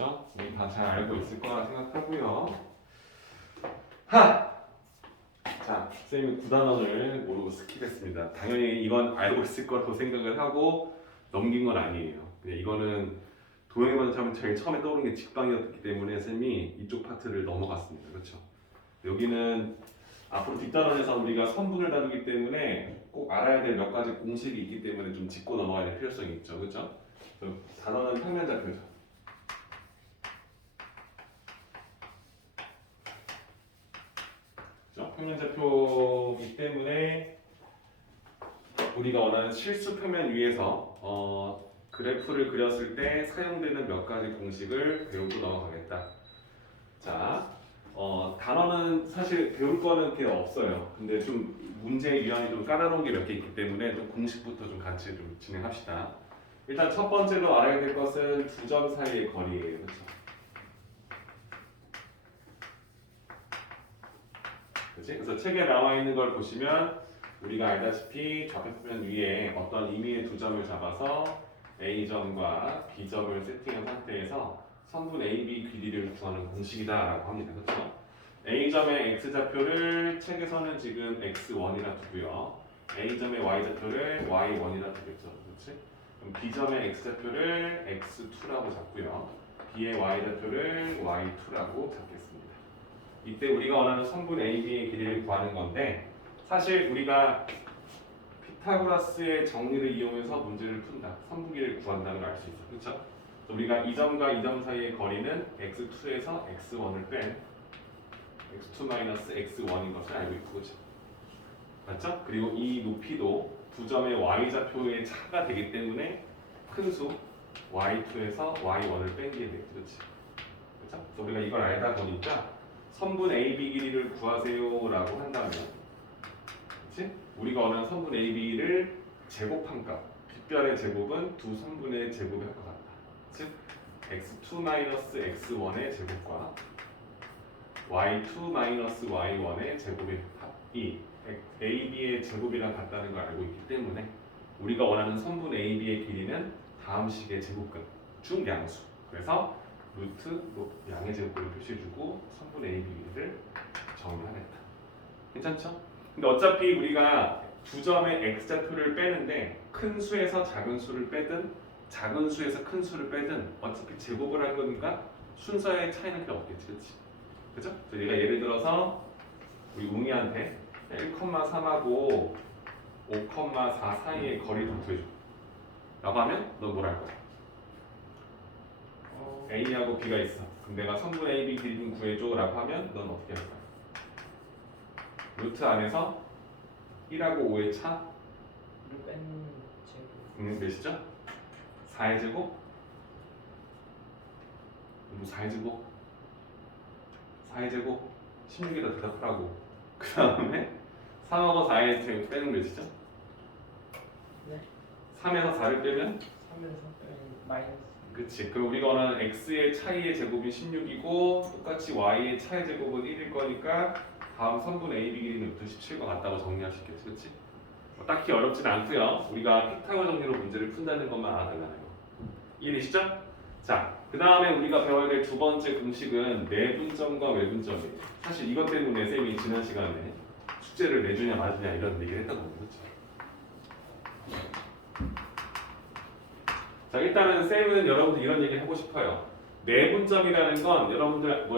그렇죠? 우리 다 잘 알고 있을 거라 생각하고요. 하! 자, 선생님이 9단원을 모르고 스킵했습니다. 당연히 이건 알고 있을 거라고 생각을 하고 넘긴 건 아니에요. 이거는 도형에만 처음 제일 처음에 떠오르는 게 직방이었기 때문에 선생님이 이쪽 파트를 넘어갔습니다. 그렇죠? 여기는 앞으로 뒷단원에서 우리가 선분을 다루기 때문에 꼭 알아야 될 몇 가지 공식이 있기 때문에 좀 짚고 넘어가야 될 필요성이 있죠. 그렇죠? 단원은 평면좌표죠. 평면좌표이기 때문에 우리가 원하는 실수 평면 위에서 그래프를 그렸을 때 사용되는 몇 가지 공식을 배우고 넘어가겠다. 자, 단어는 사실 배울 거는 그게 없어요. 근데 좀 문제 유형이 좀 까다로운 게 몇 개 있기 때문에 좀 공식부터 좀 같이 좀 진행합시다. 일단 첫 번째로 알아야 될 것은 두 점 사이의 거리예요. 그렇죠? 그치? 그래서 책에 나와 있는 걸 보시면 우리가 알다시피 좌표평면 위에 어떤 임의의 두 점을 잡아서 A점과 B점을 세팅한 상태에서 선분 AB 길이를 구하는 공식이다라고 합니다. 그렇죠? A점의 X좌표를 책에서는 지금 X1이라 두고요. A점의 Y좌표를 Y1이라 두겠죠. 그렇지? 그럼 B점의 X좌표를 X2라고 잡고요. B의 Y좌표를 Y2라고 잡겠습니다. 이때 우리가 원하는 선분 AB의 길이를 구하는 건데 사실 우리가 피타고라스의 정리를 이용해서 문제를 푼다. 선분 길이를 구한다는 걸 알 수 있어. 그렇죠? 우리가 이 점과 이 점 사이의 거리는 x2에서 x1을 뺀 x2-x1인 것을 알고 있고, 그렇죠? 맞죠? 그리고 이 높이도 두 점의 y좌표의 차가 되기 때문에 큰 수 y2에서 y1을 뺀 게 되겠죠. 그렇지? 그렇죠? 그래서 우리가 이걸 알다 보니까 선분 AB 길이를 구하세요라고 한다면, 그렇지? 우리가 원하는 선분 AB를 제곱한 값, 빗별의 제곱은 두 선분의 제곱이 할 것 같다. 즉, x2-x1의 제곱과 y2-y1의 제곱의 합이 AB의 제곱이랑 같다는 걸 알고 있기 때문에 우리가 원하는 선분 AB의 길이는 다음 식의 제곱근, 중량수. 그래서 루트 양의 제곱근을 표시해주고 선분 AB 길이를 정리하겠다. 괜찮죠? 근데 어차피 우리가 두 점의 x좌표를 빼는데 큰 수에서 작은 수를 빼든 작은 수에서 큰 수를 빼든 어차피 제곱을 할 거니까 순서의 차이는 그게 없겠지, 그렇지? 그죠? 그래서 얘가 예를 들어서 우리 웅이한테 1,3하고 5,4 사이의 거리를 구해줘 라고 하면 너 뭘 할 거야? A하고 B가 있어. 그럼 내가 선분 AB 길이 좀 구해줘 라고 하면 넌 어떻게 할 거야? 루트 안에서 1하고 5의 차? 뺀 제곱. 몇이죠? 4의 제곱? 4의 제곱? 4의 제곱? 16에다 대답하라고. 그 다음에 3하고 4의 제곱 빼는 몇이죠? 네. 3에서 4를 빼면? 3에서 빼면 마이너스. 그치. 그럼 우리가 원하는 x의 차이의 제곱이 16이고 똑같이 y의 차의 제곱은 1일 거니까 다음 선분 AB 길이는 17과 같다고 정리할 수 있겠지. 그치? 딱히 어렵진 않고요. 우리가 픽타고 정리로 문제를 푼다는 것만 알아달라는 거. 이해되시죠? 자, 그 다음에 우리가 배워야 될 두 번째 공식은 내분점과 외분점이에요. 사실 이것 때문에 쌤이 지난 시간에 숙제를 내주냐 마주냐 이런 얘기를 했거든요. 그렇죠? 자, 일단은 쌤은 여러분들 이런 얘기 하고 싶어요. 내분점이라는 건 여러분들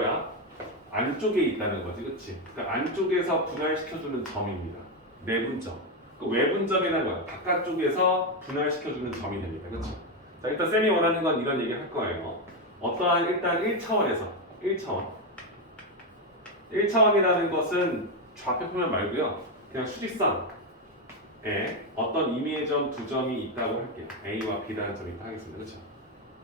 안쪽에 있다는 거지, 그렇지? 그러니까 안쪽에서 분할시켜주는 점입니다. 내분점. 그 외분점이라는 거야. 바깥쪽에서 분할시켜주는 점이 됩니다, 그렇죠? 자, 일단 쌤이 원하는 건 이런 얘기 할 거예요. 어떠한 일단 1차원에서 1차원이라는 것은 좌표평면 말고요. 그냥 수직선. 어떤 임의의 점 두 점이 있다고 할게요. A와 B라는 점이 있다 하겠습니다. 그렇죠?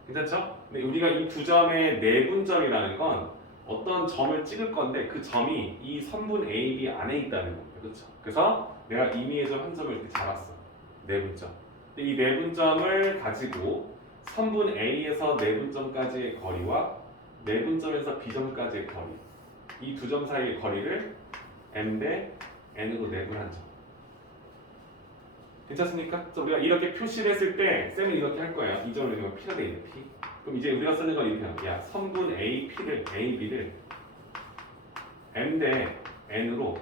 괜찮죠? 근데 우리가 이 두 점의 내분점이라는 건 어떤 점을 찍을 건데 그 점이 이 선분 AB 안에 있다는 겁니다. 그렇죠? 그래서 내가 임의의 점 한 점을 이렇게 잡았어. 내분점. 근데 이 내분점을 가지고 선분 A에서 내분점까지의 거리와 내분점에서 B점까지의 거리, 이 두 점 사이의 거리를 M 대 N으로 내분한 점. 괜찮습니까? 그래서 우리가 이렇게 표시를 했을 때 쌤은 이렇게 할 거예요. 이 점을 우리가 P가 되겠네, P. 그럼 이제 우리가 쓰는 건 이렇게 하는 거야. 성분 AP를 AB를 M 대 N으로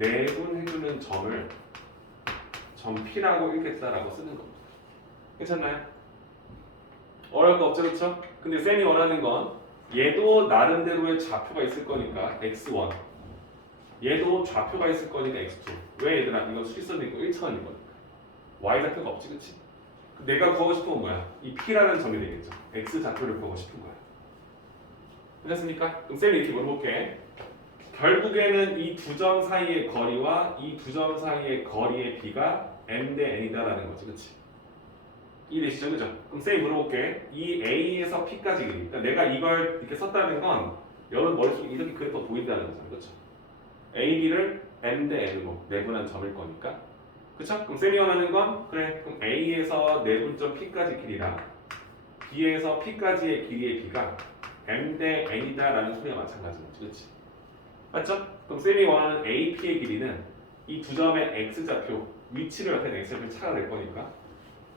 내분해주는 점을 점 P라고 읽겠다라고 쓰는 겁니다. 괜찮나요? 어려울 거 없죠, 그렇죠? 근데 쌤이 원하는 건 얘도 나름대로의 좌표가 있을 거니까 x1, 얘도 좌표가 있을 거니까 x2. 왜 얘들아? 이건 수직선도 있고 1차원인 거니까 y 좌표가 없지, 그치? 내가 구하고 싶은 건 뭐야? 이 P라는 점이 되겠죠. x 좌표를 구하고 싶은 거야. 됐습니까? 그럼 쌤이 이렇게 물어볼게. 결국에는 이 두 점 사이의 거리와 이 두 점 사이의 거리의 B가 M 대 N이다라는 거지, 그치? 이해되시죠, 그죠? 그럼 쌤이 물어볼게. 이 A에서 P까지 길이. 그러니까 내가 이걸 이렇게 썼다는 건 여러분 머릿속에 이렇게 그래프가 보인다는 거잖아, 그렇죠? A, B를 M 대 N으로 내분한 점일 거니까, 그쵸? 그럼 쌤이 원하는 건 그래. 그럼 A에서 내분점 P까지 길이랑 B에서 P까지의 길이의 B가 M 대 N이다라는 소리와 마찬가지인 거지, 그렇지? 맞죠? 그럼 쌤이 원하는 AP의 길이는 이 두 점의 X좌표 위치를 나타내는 X좌표를 찾아낼 거니까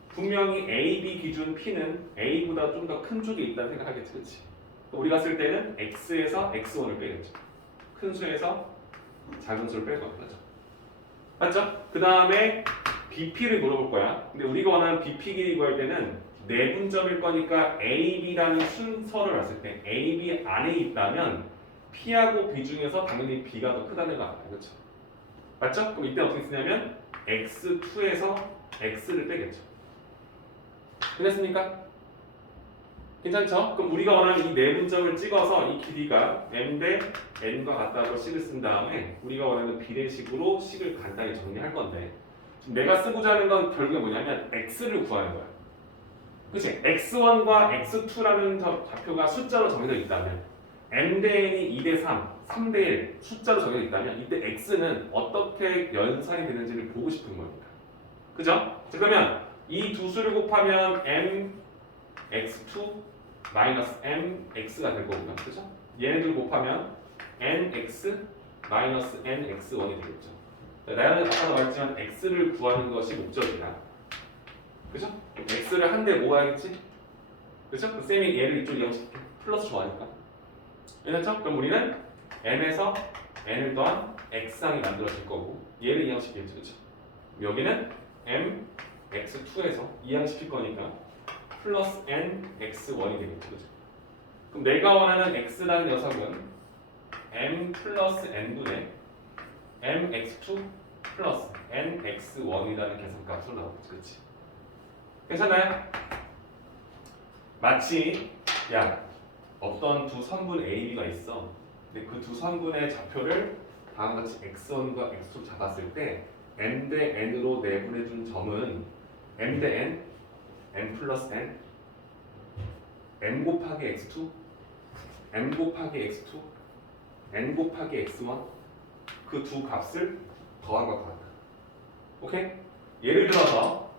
분명히 AB 기준 P는 A보다 좀 더 큰 쪽에 있다는 생각하겠지, 그렇지? 우리가 쓸 때는 X에서 X1을 빼겠죠. 큰 수에서 작은 수를 뺄 거죠, 맞죠? 그 다음에 BP를 물어볼 거야. 근데 우리가 원하는 BP 길이 구할 때는 내분점일 거니까 AB라는 순서를 놨을 때 AB 안에 있다면 P하고 B 중에서 당연히 B가 더 크다는 거 알아요, 그렇죠? 맞죠? 그럼 이때 어떻게 쓰냐면 X2에서 X를 빼겠죠. 됐습니까? 괜찮죠? 그럼 우리가 원하는 이 내분점을 찍어서 이 길이가 M 대 N과 같다고 식을 쓴 다음에 우리가 원하는 비례식으로 식을 간단히 정리할 건데 내가 쓰고자 하는 건 결국에 뭐냐면 X를 구하는 거야. 그치? X1과 X2라는 좌표가 숫자로 정해져 있다면 M 대 N이 2 대 3, 3 대 1 숫자로 정해져 있다면 이때 X는 어떻게 연산이 되는지를 보고 싶은 거니까. 그죠? 자, 그러면 이 두 수를 곱하면 M X2 마이너스 M X가 될 거고요. 그죠? 얘네들 곱하면 N X 마이너스 N X1이 되겠죠. 나는 아까도 말했지만 X를 구하는 것이 목적이다. 그죠? X를 한 대 모아야겠지? 그죠? 그럼 쌤이 얘를 이쪽 이항시킬게. 플러스 좋아하니까. 괜찮죠? 그럼 우리는 M에서 N을 더한 X항이 만들어질 거고 얘를 이항시키겠죠. 그죠? 여기는 M X2에서 이항시킬 거니까 플러스 N X1이 되겠죠. 그죠? 그럼 내가 원하는 X라는 녀석은 M 플러스 N분의 M X2 플러스 N X1이라는 계산값으로 나오겠지. 그치? 괜찮나요? 마치 어떤 두 선분 A, B가 있어. 근데 그 두 선분의 좌표를 다음과 같이 X1과 X2 잡았을 때 M 대 N으로 내분해준 점은 M 대 N, N 플러스 N, M 곱하기 X2, M 곱하기 X2, N 곱하기 X1 그 두 값을 더한 것과 같다. 오케이? 예를 들어서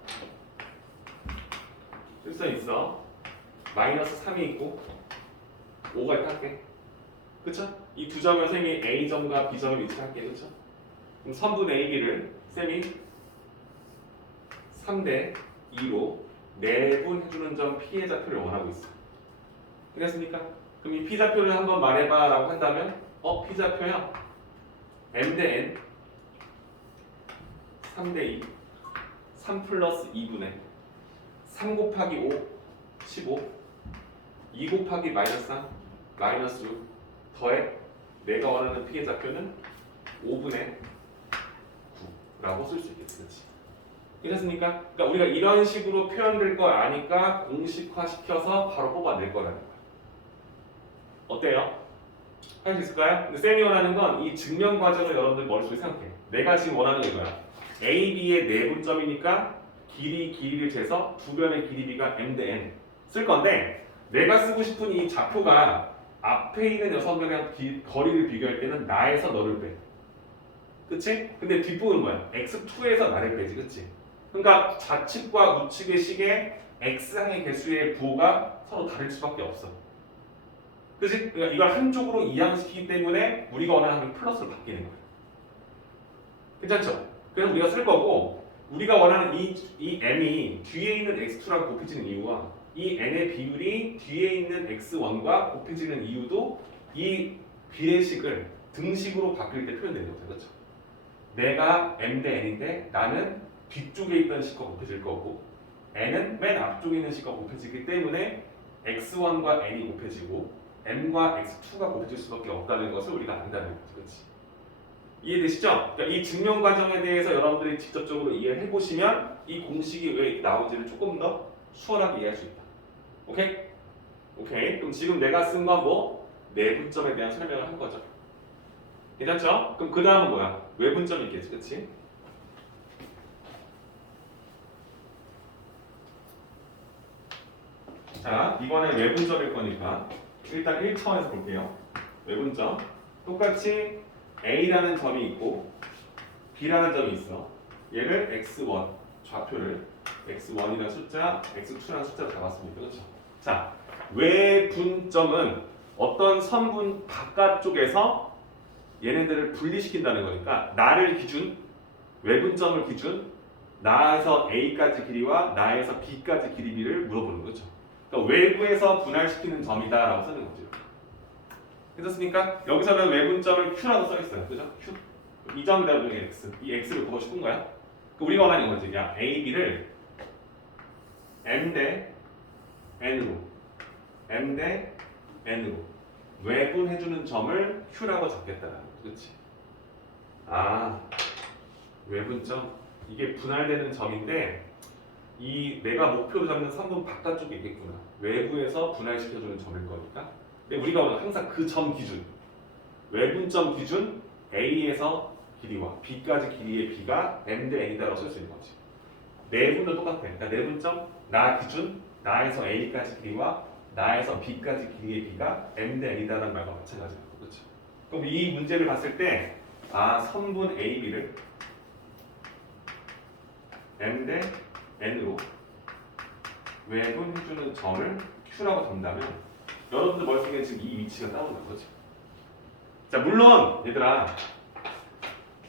실수 있어. 마이너스 3이 있고 5가 있다 할게. 그쵸? 이 두 점을 쌤이 A점과 B점을 위치할게. 그쵸? 그럼 선분 AB를 쌤이 3대 2로 내분해주는 점 P의 좌표를 원하고 있어. 됐습니까? 그럼 이 P 좌표를 한번 말해봐 라고 한다면 P 좌표야 M 대 N 3대 2 3 플러스 2분의 3 곱하기 5 15 2 곱하기 마이너스 3 마이너스 6 더해 내가 원하는 P의 좌표는 5분의 9라고 쓸 수 있겠지. 그렇지? 이랬습니까? 그러니까 우리가 이런 식으로 표현될 거 아니까 공식화 시켜서 바로 뽑아낼 거라는 거야. 어때요? 할 수 있을까요? 근데 쌤이 원하는 건 이 증명 과정을 여러분들 머릿속에 생각해. 내가 지금 원하는 게 이거야. A, B의 내분점이니까 길이를 재서 두 변의 길이 B가 M 대 N 쓸 건데 내가 쓰고 싶은 이 좌표가 앞에 있는 녀석들이랑 거리를 비교할 때는 나에서 너를 빼. 그치? 근데 뒷부분은 뭐야? X2에서 나를 빼지. 그치? 그러니까 좌측과 우측의 식의 X항의 개수의 부호가 서로 다를 수밖에 없어. 그치? 그러니까 이걸 한쪽으로 이항시키기 때문에 우리가 원하는 플러스로 바뀌는 거야. 괜찮죠? 그래서 우리가 쓸 거고 우리가 원하는 이 M이 뒤에 있는 X2랑 곱해지는 이유가 이 n의 비율이 뒤에 있는 x1과 곱해지는 이유도 이 비례식을 등식으로 바뀔 때 표현되는 거죠. 그렇죠? 내가 m 대 n인데 나는 뒤쪽에 있던 식과 곱해질 거고 n은 맨 앞쪽에 있는 식과 곱해지기 때문에 x1과 n이 곱해지고 m과 x2가 곱해질 수밖에 없다는 것을 우리가 안다는 거죠. 그렇지? 이해되시죠? 그러니까 이 증명 과정에 대해서 여러분들이 직접적으로 이해를 해보시면 이 공식이 왜 나오는지를 조금 더 수월하게 이해할 수 있다. 오케이? 오케이. 그럼 지금 내가 쓴 건 뭐? 내분점에 대한 설명을 한 거죠. 괜찮죠? 그럼 그 다음은 뭐야? 외분점이 있겠지, 그치? 자, 이번에 외분점일 거니까 일단 1차원에서 볼게요. 외분점. 똑같이 A라는 점이 있고 B라는 점이 있어. 얘를 x1, 좌표를 x1이라는 숫자, x2라는 숫자로 잡았습니다. 그렇죠? 자, 외분점은 어떤 선분 바깥쪽에서 얘네들을 분리시킨다는 거니까 나를 기준, 외분점을 기준 나에서 A까지 길이와 나에서 B까지 길이를 물어보는 거죠. 그러니까 외부에서 분할시키는 점이다라고 쓰는 거죠. 괜찮습니까? 여기서는 외분점을 Q라고 써있어요. 그죠? Q. 이 점을 대하는 게 X. 이 X를 보고 싶은 거야. 우리가 원하는 거지. 야, A, B를 M 대 N으로 M 대 N으로 외분해주는 점을 Q라고 잡겠다라는 거지. 그렇지? 아, 외분점. 이게 분할되는 점인데 이 내가 목표로 잡는 선분 바깥쪽에 있겠구나. 외부에서 분할시켜주는 점일 거니까. 근데 우리가 오늘 항상 그 점 기준, 외분점 기준 A에서 길이와 B까지 길이의 B가 M 대 N이다라고 쓸 수 있는 거지. 내분도 똑같아. 그러니까 내분점 나 기준 나에서 A까지 길이와 나에서 B까지 길이의 B가 M 대 N이다라는 말과 마찬가지인 거 그렇죠? 그럼 이 문제를 봤을 때 선분 A, B를 M 대 N으로 외분해주는 점을 Q라고 잡는다면 여러분들 머릿속에 지금 이 위치가 따온다는 거죠. 자, 물론 얘들아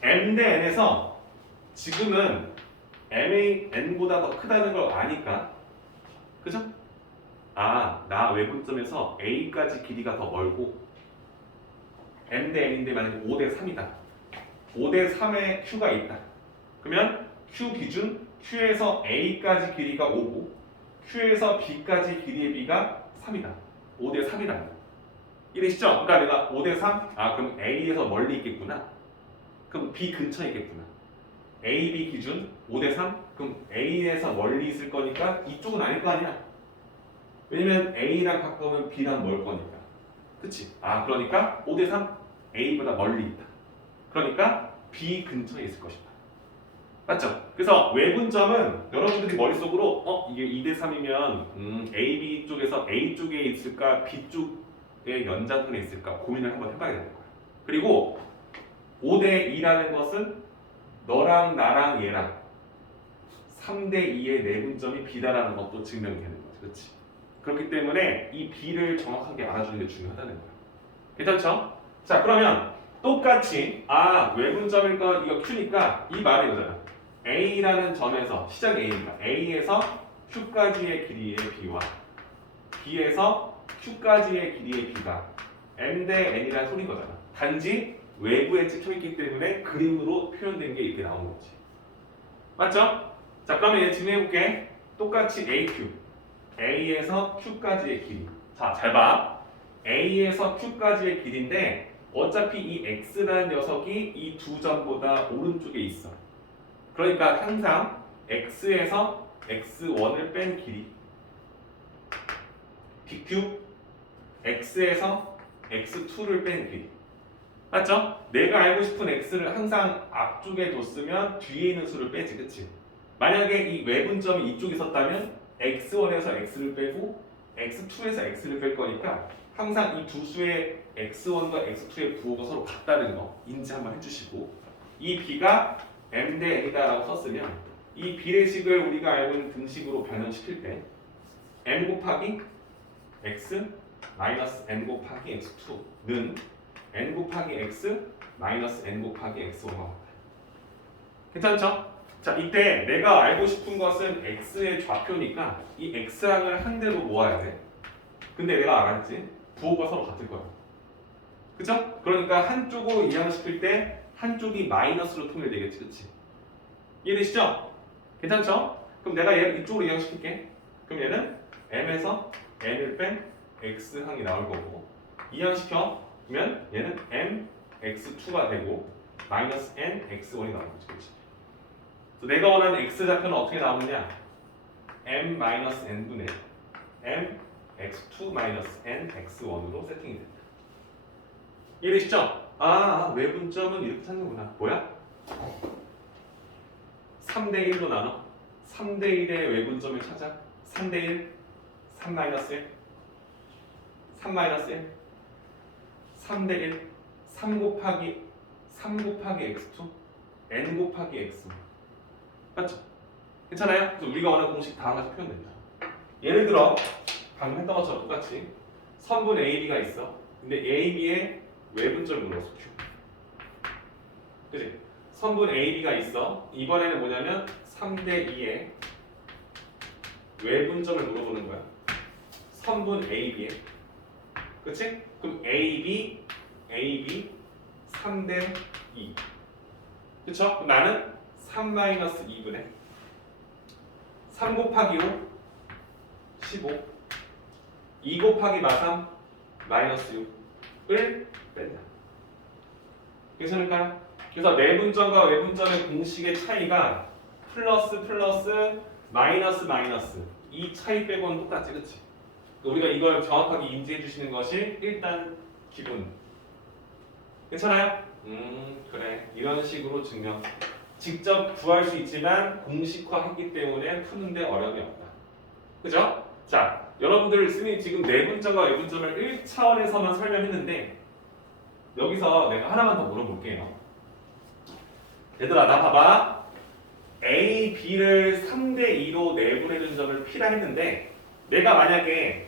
M 대 N에서 지금은 M이 N보다 더 크다는 걸 아니까 그죠? 나 외분점에서 A까지 길이가 더 멀고 M 대 N인데 만약에 5대 3이다. 5대 3의 Q가 있다. 그러면 Q 기준 Q에서 A까지 길이가 5고 Q에서 B까지 길이의 B가 3이다. 5대 3이다. 이해되시죠? 그러니까 내가 5대 3? 그럼 A에서 멀리 있겠구나. 그럼 B 근처에 있겠구나. A, B 기준 5대 3? 그럼 A에서 멀리 있을 거니까 이쪽은 아닐 거 아니야. 왜냐면 A랑 가까우면 B랑 멀 거니까. 그치? 그러니까 5대 3? A보다 멀리 있다. 그러니까 B 근처에 있을 것이다. 맞죠? 그래서 외분점은 여러분들이 머릿속으로 이게 2대 3이면 A, B 쪽에서 A 쪽에 있을까 B 쪽의 연장선에 있을까 고민을 한번 해봐야 되는 거야. 그리고 5대 2라는 것은 너랑 나랑 얘랑 3대 2의 내분점이 B다라는 것도 증명되는 거지. 그렇지? 그렇기 때문에 이 B를 정확하게 알아주는 게 중요하다는 거야. 괜찮죠? 자, 그러면 똑같이 외분점일 거 이거 Q니까 이 말이 이거잖아. A라는 점에서 시작 A니까 A에서 Q까지의 길이의 B와 B에서 Q까지의 길이의 B가 M 대 N이라는 소리인 거잖아. 단지 외부에 찍혀있기 때문에 그림으로 표현된 게 이렇게 나온 거지. 맞죠? 자, 그러면 얘 진행해볼게. 똑같이 AQ A에서 Q까지의 길이. 자, 잘 봐. A에서 Q까지의 길이인데 어차피 이 X라는 녀석이 이 두 점보다 오른쪽에 있어. 그러니까 항상 X에서 X1을 뺀 길이 BQ X에서 X2를 뺀 길이. 맞죠? 내가 알고 싶은 X를 항상 앞쪽에 뒀으면 뒤에 있는 수를 빼지. 그치? 만약에 이 외분점이 이쪽에 있었다면 X1에서 X를 빼고 X2에서 X를 뺄 거니까 항상 이 두 수의 X1과 X2의 부호가 서로 같다는 거 인지 한번 해주시고 이 B가 M 대 N이다라고 썼으면 이 비례식을 우리가 알고 있는 등식으로 변형시킬 때 M 곱하기 X 마이너스 N 곱하기 X2는 N 곱하기 X 마이너스 N 곱하기 X1과 같다. 괜찮죠? 자, 이때 내가 알고 싶은 것은 x의 좌표니까 이 x항을 한 대로 모아야 돼. 근데 내가 알았지? 부호가 서로 같을 거야. 그죠? 그러니까 한쪽으로 이항시킬 때 한쪽이 마이너스로 통일되겠지, 그치? 이해되시죠? 괜찮죠? 그럼 내가 얘를 이쪽으로 이항시킬게. 그럼 얘는 m에서 n을 뺀 x항이 나올 거고, 이항시켜 그러면 얘는 mx2가 되고 마이너스 n x1이 나오는 거지, 그치? 그래서 내가 원하는 x 좌표는 어떻게 나오느냐? m-n분의 m x2-n x1으로 세팅이 된다. 이해되시죠? 외분점은 이렇게 찾는구나. 뭐야? 3대 1로 나눠. 3대 1의 외분점을 찾아. 3대 1, 3-1, 3-1, 3대 1, 3 곱하기 x2, n 곱하기 x1. 맞죠? 괜찮아요? 그래서 우리가 원하는 공식 다음 같이 표현됩니다. 예를 들어 방금 했던 것처럼 똑같이 선분 AB가 있어. 근데 AB의 외분점을 물어서 Q. 그치? 선분 AB가 있어. 이번에는 뭐냐면 3대 2의 외분점을 물어보는 거야. 선분 AB의. 그치? 그럼 AB 3대 2. 그쵸? 그럼 나는 3-2분의 3 곱하기 5 15 2 곱하기 마삼 마이너스 6을 뺀다. 괜찮을까요? 그래서 내분점과 외분점의 공식의 차이가 플러스 마이너스 이 차이 빼고는 똑같지, 그치? 우리가 이걸 정확하게 인지해 주시는 것이 일단 기본. 괜찮아요? 그래. 이런 식으로 증명. 직접 구할 수 있지만 공식화했기 때문에 푸는데 어려움이 없다. 그죠? 자, 여러분들 쌤이 지금 내분점과 외분점을 1차원에서만 설명했는데 여기서 내가 하나만 더 물어볼게요. 얘들아, 나 봐봐. A, B를 3대 2로 내분해준 점을 P라 했는데 내가 만약에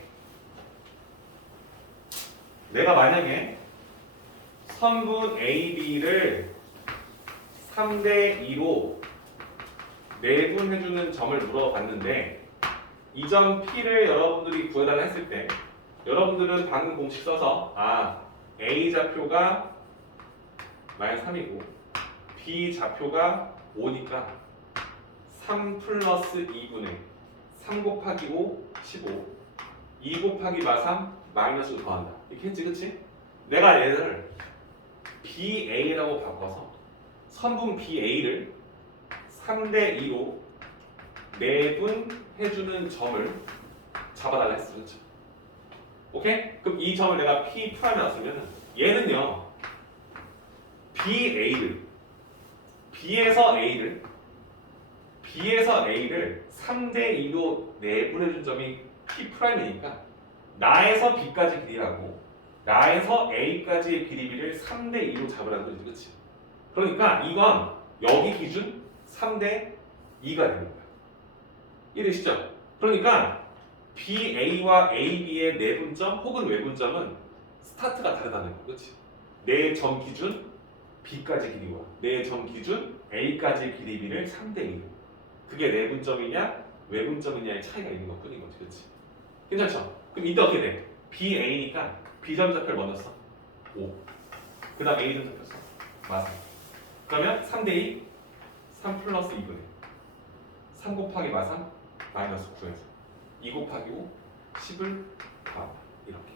선분 A, B를 3대 2로 내분해주는 점을 물어봤는데 이 점 P를 여러분들이 구해달라 했을 때 여러분들은 방금 공식 써서 A 좌표가 마이너스 3이고 B 좌표가 5니까 3 플러스 2분의 3 곱하기 5 15 2 곱하기 마삼 마이너스 5 더한다. 이렇게 했지, 그치? 내가 얘를 BA라고 바꿔서 선분 BA를 3대 2로 내분해주는 점을 잡아달라 했어, 그렇죠? 오케이? 그럼 이 점을 내가 P 프라임에 놨으면 얘는요 B에서 A를 3대 2로 내분해준 점이 P 프라임이니까 나에서 B까지 길이라고 나에서 A까지의 길이비를 3대 2로 잡으라는 거지, 그렇지? 그러니까 이건 여기 기준 3대 2가 되는 거야. 이해되시죠? 그러니까 BA와 AB의 내분점 혹은 외분점은 스타트가 다르다는 거, 그렇지? 내 점 기준 B까지 길이와 내 점 기준 A까지의 길이비를 3대 2로. 그게 내분점이냐 외분점이냐의 차이가 있는 것 뿐인 거지, 그렇지? 괜찮죠? 그럼 이때 어떻게 돼? BA니까 B점 좌표를 먼저 써. 5. 그 다음 A점 좌표 써. 맞아. 그러면 3대 2, 3 플러스 2분의 3 곱하기 마삼 마이너스 9에서 2 곱하기 5, 10을 더한다. 이렇게.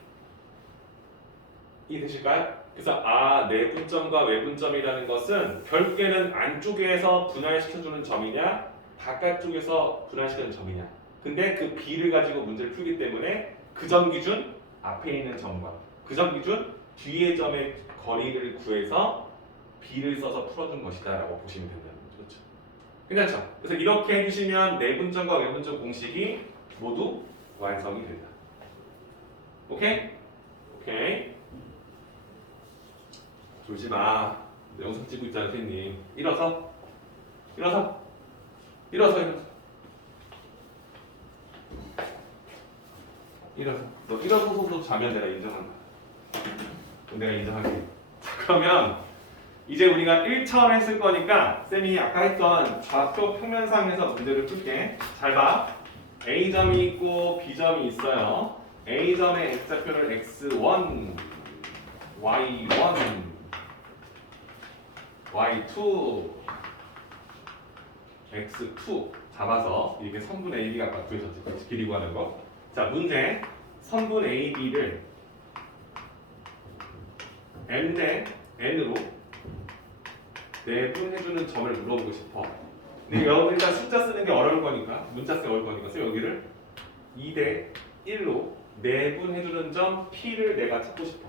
이해되실까요? 그래서 내분점과 외분점이라는 것은 결국에는 안쪽에서 분할시켜주는 점이냐 바깥쪽에서 분할시켜주는 점이냐. 근데 그 B를 가지고 문제를 풀기 때문에 그 점 기준 앞에 있는 점과 그 점 기준 뒤의 점의 거리를 구해서 B를 써서 풀어준 것이다 라고 보시면 된다는 거죠. 그렇죠? 괜찮죠? 그래서 이렇게 해주시면 내분점과 외분점 공식이 모두 완성이 된다. 오케이? 오케이. 졸지 마. 영상 찍고 있잖아, 선생님. 일어서. 일어서. 너 일어서서도 자면 내가 인정한다. 내가 인정할게. 그러면 이제 우리가 1차원 했을 거니까 쌤이 아까 했던 좌표 평면상에서 문제를 풀게. 잘 봐. A점이 있고 B점이 있어요. A점의 X좌표를 X1, Y1, Y2, X2 잡아서 이게 선분 AB가 아까 구해졌지. 길이 구하는 거. 자, 문제. 선분 AB를 M 대 N으로 내분해주는 점을 물어보고 싶어. 근데 여러분 일단 숫자 쓰는 게 어려울 거니까, 문자 쓰기 어려울 거니까 여기를 2 대 1로 내분해주는 점 P를 내가 찾고 싶어.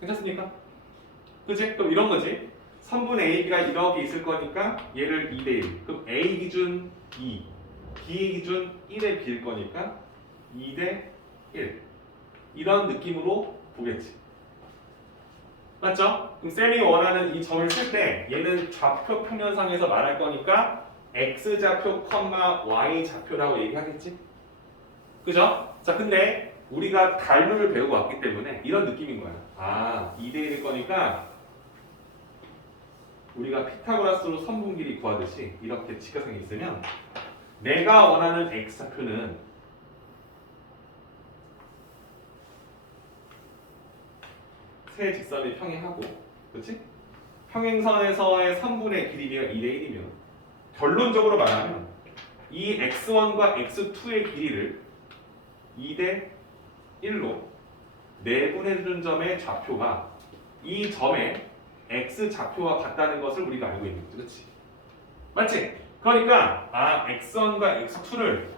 괜찮습니까? 그치? 그럼 이런 거지. 선분 AB가 이렇게 있을 거니까 얘를 2 대 1. 그럼 A 기준 2, B 기준 1의 B일 거니까 2 대 1. 이런 느낌으로 보겠지. 맞죠? 그럼 쌤이 원하는 이 점을 쓸 때 얘는 좌표 평면상에서 말할 거니까 X좌표, Y 좌표라고 얘기하겠지? 그죠? 자, 근데 우리가 닮음을 배우고 왔기 때문에 이런 느낌인 거야. 아, 2대 1일 거니까 우리가 피타고라스로 선분 길이 구하듯이 이렇게 직각선이 있으면 내가 원하는 X좌표는 세 직선이 평행하고, 그렇지? 평행선에서의 선분의 길이가 2대 1이면 결론적으로 말하면 이 x1과 x2의 길이를 2대 1로 내분해주는 점의 좌표가 이 점의 x 좌표와 같다는 것을 우리가 알고 있는 거지, 그렇지? 맞지? 그러니까 아 x1과 x2를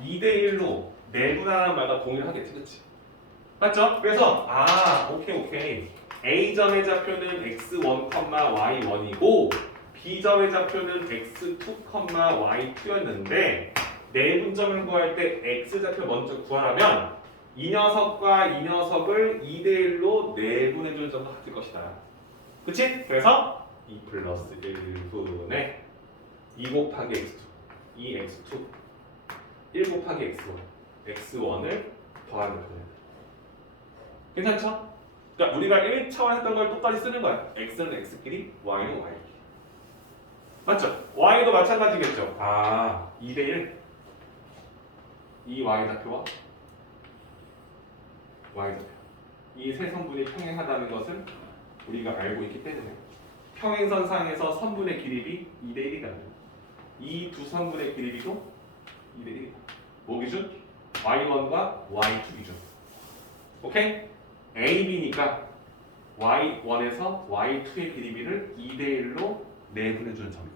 2대 1로 내분하는 말과 동일하겠지, 그렇지? 맞죠? 그래서 아 오케이 A점의 좌표는 x1, y1이고 B점의 좌표는 x2, y2였는데 내분점을 구할 때 x좌표 먼저 구하라면 이 녀석과 이 녀석을 2대 1로 내분해주는 점도 같을 것이다. 그치? 그래서 2 플러스 1분의 2 곱하기 x2 2x2 1 곱하기 x1 x1을 더하는 표현. 괜찮죠? 그러니까 우리가 1차원 했던 걸 똑같이 쓰는 거야. x는 x끼리, y는 y끼리. 맞죠? y도 마찬가지겠죠. 아, 2대 1. 이 y 좌표와 y 좌표. 이 세 선분이 평행하다는 것을 우리가 알고 있기 때문에 평행선상에서 선분의 길이비 2대 1이다. 이 두 선분의 길이비도 2대 1이다. 뭐 기준? y1과 y2 기준. 오케이? AB니까 y1에서 y2의 길이비를 2대 1로 내분해주는 점이다.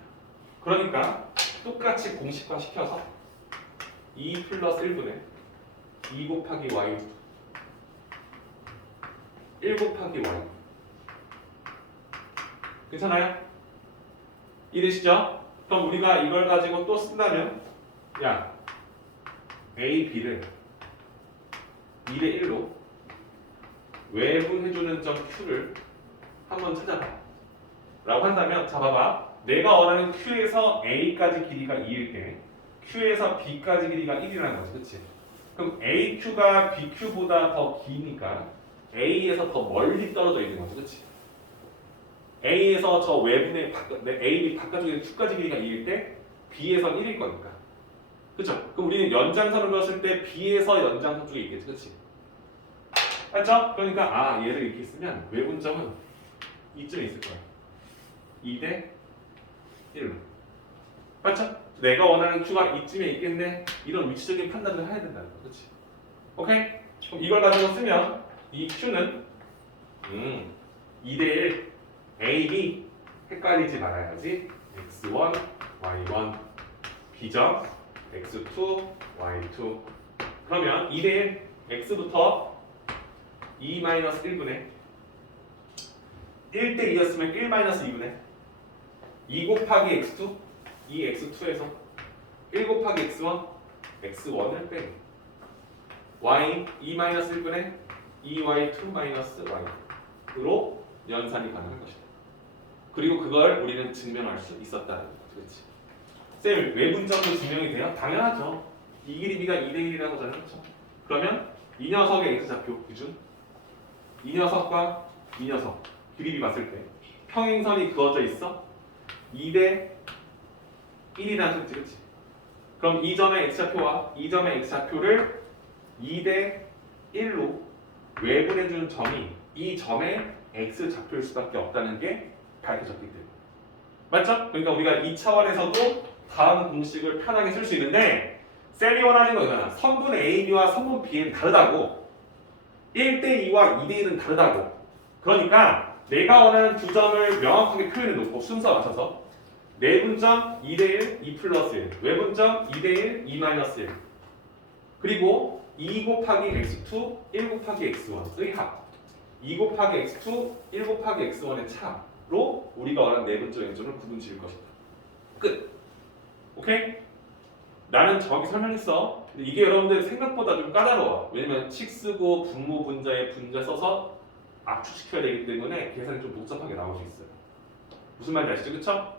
그러니까 똑같이 공식화 시켜서 2 플러스 1분의 2 곱하기 y 1 곱하기 y. 괜찮아요? 이해되시죠? 그럼 우리가 이걸 가지고 또 쓴다면 야 A, B를 2대 1로 외분해주는 점 Q를 한번 찾아봐 라고 한다면 자 봐봐 내가 원하는 Q에서 A까지 길이가 2일 때 Q에서 B까지 길이가 1이라는 거지, 그치? 그럼 AQ가 BQ보다 더 기니까 A에서 더 멀리 떨어져 있는 거지, 그치? A에서 저 외분의 AB 바깥쪽에 Q까지 길이가 2일 때 B에서 1일 거니까, 그쵸? 그럼 우리는 연장선을 그었을 때 B에서 연장선 쪽에 있겠지, 그치? 맞죠? 그러니까 아 얘를 이렇게 쓰면 외분점은 이쯤에 있을 거야. 2대 1로. 맞죠? 내가 원하는 Q가 이쯤에 있겠네. 이런 위치적인 판단을 해야 된다는 거, 그렇지? 오케이? 그럼 이걸 가지고 쓰면 이 Q는 2대 1 A, B 헷갈리지 말아야지. X1, Y1 B점 X2, Y2 그러면 2대 1 X부터 2-1분의 1대 2였으면 1-2분의 2 곱하기 X2 이 X2에서 1 곱하기 X1 X1을 빼기 Y 2-1분의 2Y2-Y으로 연산이 가능할 것이다. 그리고 그걸 우리는 증명할 수 있었다는 거죠. 그렇지? 쌤, 외분점도 증명이 돼요? 당연하죠. 이 길이비가 2대 1이라는 거잖아요. 그렇죠? 그러면 이 녀석의 X좌표 기준 이 녀석과 이 녀석 길이비 봤을 때 평행선이 그어져 있어? 2대 1이라는 소리지, 그치? 그럼 이 점의 x좌표와 이 점의 x좌표를 2대 1로 외분해주는 점이 이 점의 x좌표일 수밖에 없다는 게 밝혀졌기 때문에. 맞죠? 그러니까 우리가 2차원에서도 다음 공식을 편하게 쓸 수 있는데 셀이 원하는 거 이거야. 선분 AB와 선분 B는 다르다고. 1대2와 2대1은 다르다고. 그러니까 내가 원하는 두 점을 명확하게 표현해 놓고 순서 맞춰서 내분점 2대1, 2 플러스 1, 외분점 2대1, 2 마이너스 1 그리고 2 곱하기 x2, 1 곱하기 x1의 합 2 곱하기 x2, 1 곱하기 x1의 차로 우리가 원하는 내분점 행점을 구분 지을 것이다. 끝. 오케이? 나는 정확히 설명했어. 근데 이게 여러분들 생각보다 좀 까다로워. 왜냐면 칙 쓰고 분모 분자에 분자 써서 압축시켜야 되기 때문에 계산이 좀 복잡하게 나올 수 있어요. 무슨 말인지 아시죠? 그쵸?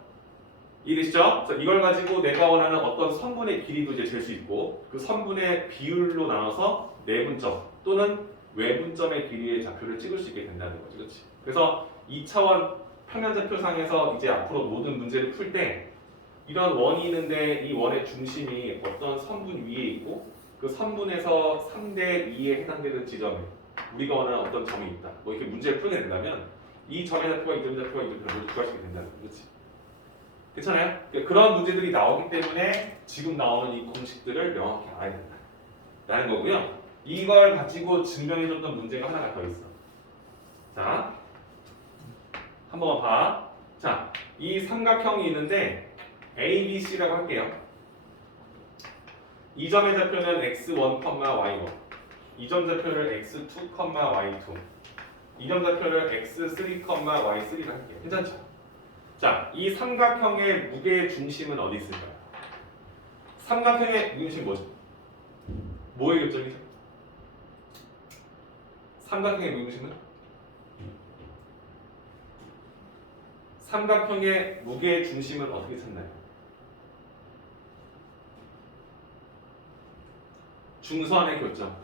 이해되시죠? 그래서 이걸 가지고 내가 원하는 어떤 선분의 길이도 이제 잴 수 있고 그 선분의 비율로 나눠서 내분점 또는 외분점의 길이의 좌표를 찍을 수 있게 된다는 거지, 그렇지? 그래서 2차원 평면좌표상에서 이제 앞으로 모든 문제를 풀 때 이런 원이 있는데 이 원의 중심이 어떤 선분 위에 있고 그 선분에서 3대 2에 해당되는 지점에 우리가 원하는 어떤 점이 있다. 뭐 이렇게 문제를 풀게 된다면 이 점의 좌표와 이 점의 좌표와 이 점의 좌표를 모두 구할 수 있게 된다는 거지, 그렇지? 괜찮아요? 그런 문제들이 나오기 때문에 지금 나오는 이 공식들을 명확히 알아야 된다 라는 거고요. 이걸 가지고 증명해줬던 문제가 하나가 더 있어. 자, 한번 봐. 자, 이 삼각형이 있는데 A, B, C라고 할게요. 이 점의 좌표는 x1, y1 이 점 좌표를 x2, y2 이 점 좌표를 x3, y3로 할게요. 괜찮죠? 자, 이 삼각형의 무게의 중심은 어디 있을까요? 삼각형의 무게 중심이 뭐죠? 뭐의 교점이죠? 삼각형의 무게 중심은? 삼각형의 무게의 중심은 어떻게 찾나요? 중선의 교점.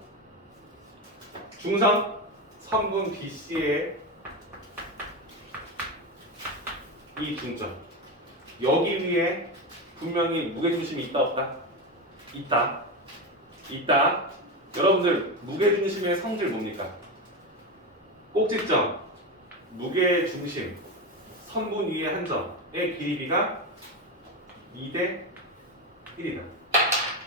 중선, 선분 BC의 이 중점. 여기 위에 분명히 무게중심이 있다 없다? 있다. 있다. 여러분들 무게중심의 성질 뭡니까? 꼭지점, 무게중심, 선분 위에 한 점의 길이가 2대 1이다.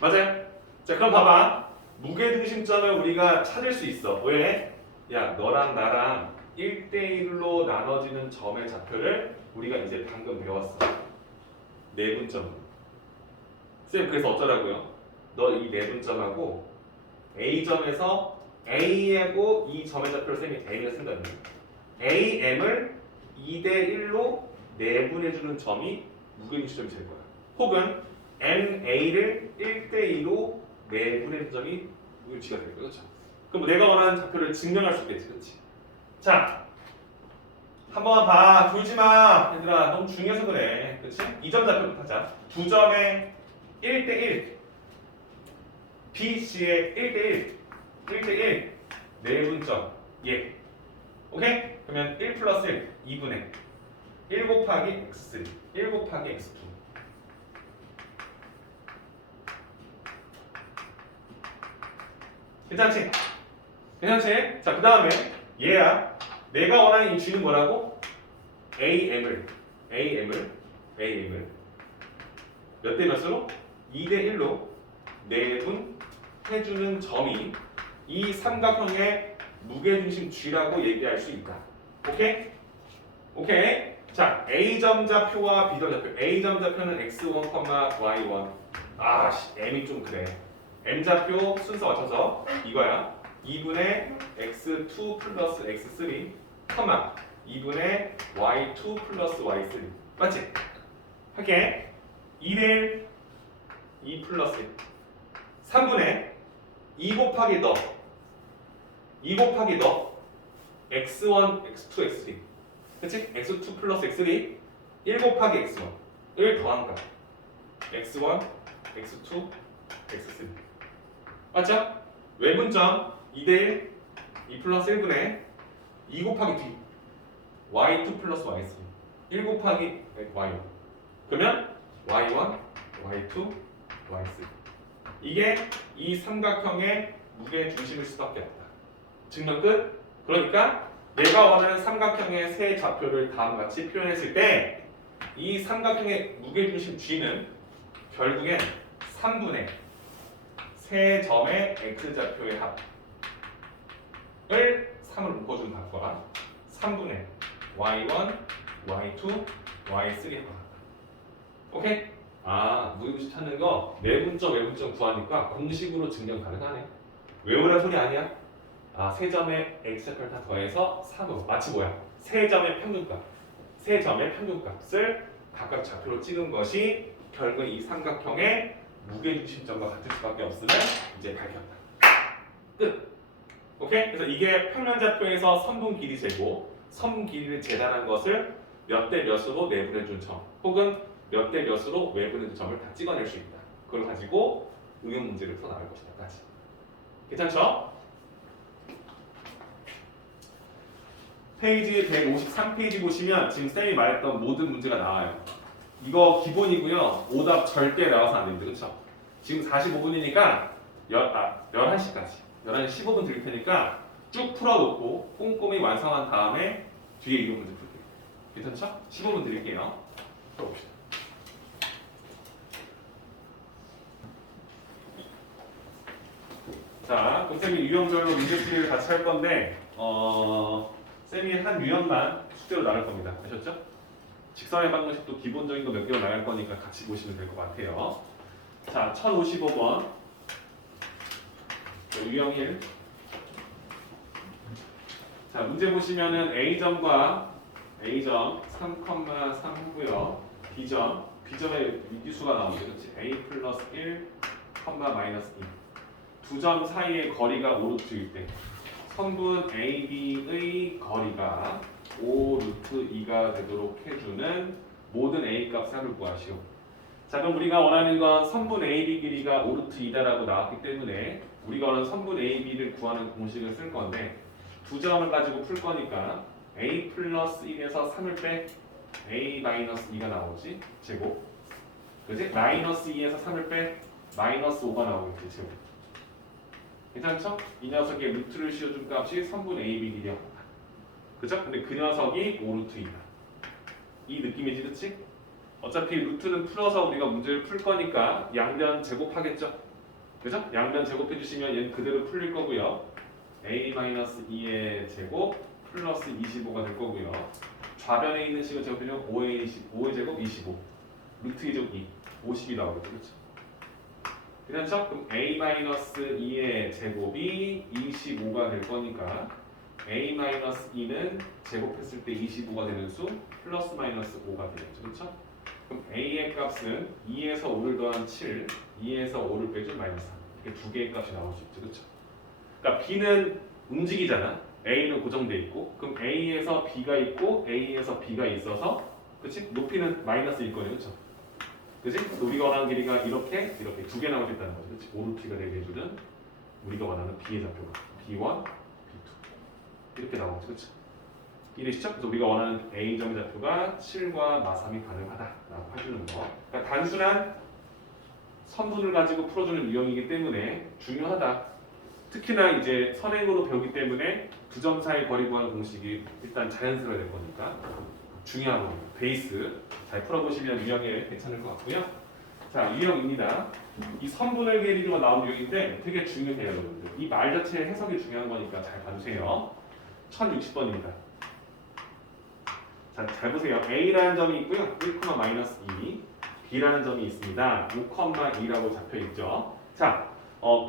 맞아요? 자, 그럼 봐봐. 무게중심점을 우리가 찾을 수 있어. 왜? 야, 너랑 나랑 1대1로 나눠지는 점의 좌표를 우리가 이제 방금 배웠어. 내분점으로. 쌤, 그래서 어쩌라고요? 너 이 내분점하고 A점에서 A하고 이 점의 좌표를 쌤이 M을 쓴다면 AM을 2대1로 내분해주는 점이 무게중심점이 될 거야. 혹은 MA를 1대2로 내분해주는 점이 무게중심이 될 거야. 그렇죠? 그럼 내가 원하는 좌표를 증명할 수 있겠지. 그렇지? 자, 한번 봐. 졸지 마. 얘들아, 너무 중요해서 그래. 그렇지? 이 점 좌표부터 하자. 두 점의 1대1 B, C의 1대1 1대1 내분점 예. 오케이? 그러면 1 플러스 1 2분의 1 곱하기 x3 1 곱하기 x2 괜찮지? 괜찮지? 자, 그 다음에 얘야. 내가 원하는 이 G는 뭐라고? AM을 몇 대 몇으로? 2대 1로 내분해주는 점이 이 삼각형의 무게중심 G라고 얘기할 수 있다. 오케이? 오케이? 자, A점 좌표와 B점 좌표. A점 좌표는 x1, y1. 아씨, M이 좀 그래. M 좌표 순서 맞춰서 이거야. 2분의 x2 플러스 x3, 2분의 y2 플러스 y3. 맞지? 할게. 2대1, 2 플러스 1. 3분의 2 곱하기 너. 2 곱하기 너. x1, x2, x3. 그치? x2 플러스 x3. 1 곱하기 x1을 더한 거야. x1, x2, x3. 맞죠? 외분점 2대1, 2 플러스 1분의 2 곱하기 d y2 플러스 y3 1 곱하기 y. 그러면 y1, y2, y3. 이게 이 삼각형의 무게 중심일 수밖에 없다. 증명 끝. 그러니까 내가 원하는 삼각형의 세 좌표를 다음과 같이 표현했을 때 이 삼각형의 무게 중심 g는 결국엔 3분의 세 점의 x 좌표의 합을 3을 묶어준 값과 3분의 y1, y2, y3의 합. 오케이? 무게중심 찾는 거 내분점, 외분점 구하니까 공식으로 증명 가능하네. 외우란 소리 아니야? 세 점의 x좌표를 다 더해서 3으로 마치 뭐야? 세 점의 평균값. 세 점의 평균값을 각각 좌표로 찍은 것이 결국 이 삼각형의 무게중심점과 같을 수밖에 없음을 이제 밝혔다. 끝. 오케이? 그래서 이게 평면 좌표에서 선분 길이 재고 선 길이를 재단한 것을 몇 대 몇으로 내분해준 점, 혹은 몇 대 몇으로 외분해준 점을 다 찍어낼 수 있다. 그걸 가지고 응용 문제를 풀어나갈 것이다까지. 괜찮죠? 페이지 153페이지 보시면 지금 쌤이 말했던 모든 문제가 나와요. 이거 기본이고요. 오답 절대 나와서 안 됩니다. 그렇죠? 지금 45분이니까 11시까지 11시 15분 드릴 테니까 쭉 풀어놓고 꼼꼼히 완성한 다음에 뒤에 이런 문제 풀게요. 괜찮죠? 15분 드릴게요. 풀어봅시다. 자, 그럼 쌤이 유형별로 문제 풀이를 같이 할 건데 쌤이 한 유형만 숙제로 나갈 겁니다. 아셨죠? 직선의 방정식도 기본적인 거 몇 개로 나갈 거니까 같이 보시면 될 것 같아요. 자, 1055번 유형 1. 자, 문제 보시면은 A점과 A점 3,3고요. B점의 미기수가 나오죠. 그렇지? A 플러스 1, 마이너스 2. 두 점 사이의 거리가 5루트일 때 선분 AB의 거리가 5루트 2가 되도록 해주는 모든 A 값을 구하시오. 자, 그럼 우리가 원하는 건 선분 AB 길이가 5루트 2다라고 나왔기 때문에 우리가 원하는 선분 AB를 구하는 공식을 쓸 건데 두 점을 가지고 풀 거니까 A 플러스 1에서 3을 빼 A 마이너스 2가 나오지? 제곱. 그지? 마이너스 2에서 3을 빼 마이너스 5가 나오겠지? 제곱. 괜찮죠? 이 녀석의 루트를 씌워준 값이 선분 AB 길이였다. 그죠? 근데 그 녀석이 5루트이다. 이 느낌이지, 그치? 어차피 루트는 풀어서 우리가 문제를 풀 거니까 양변 제곱하겠죠? 그죠? 양변 제곱해 주시면 얘는 그대로 풀릴 거고요. A-2의 제곱 플러스 25가 될 거고요. 좌변에 있는 식을 제곱해주면 5의 제곱 25. 루트 2 제곱 2. 50이 나오겠죠, 그렇죠? 괜찮죠? 그럼 A-2의 제곱이 25가 될 거니까 A-2는 제곱했을 때 25가 되는 수 플러스 마이너스 5가 되겠죠. 그렇죠? 그럼 A의 값은 2에서 5를 더한 7, 2에서 5를 빼준 마이너스 3. 이렇게 두 개의 값이 나올 수 있죠. 그렇죠? 그러니까 B는 움직이잖아. A는 고정돼 있고 그럼 A에서 B가 있고 A에서 B가 있어서 그렇지? 높이는 마이너스일 거네. 그렇죠? 그치? 우리가 원하는 길이가 이렇게 두 개 나올 수 있다는 거죠. 그치? 오루트가 되게 해주는 우리가 원하는 B의 좌표가 B1, B2 이렇게 나오죠. 그치? 이해되시죠? 그래서 우리가 원하는 A점의 좌표가 7과 마3이 가능하다라고 해주는 거. 그러니까 단순한 선분을 가지고 풀어주는 유형이기 때문에 중요하다. 특히나 이제 선행으로 배우기 때문에 두 점 사이 거리 구하는 공식이 일단 자연스러워야 될 거니까 중요한 거, 베이스 잘 풀어보시면 유형에 괜찮을 것 같고요. 자, 유형입니다. 이 선분을 계리로 나온 유형인데 되게 중요해요, 여러분들. 이 말 자체의 해석이 중요한 거니까 잘 봐주세요. 1060번입니다. 자, 잘 보세요. A라는 점이 있고요. 1, 마이너스 2, B라는 점이 있습니다. 5,2라고 잡혀 있죠. 자,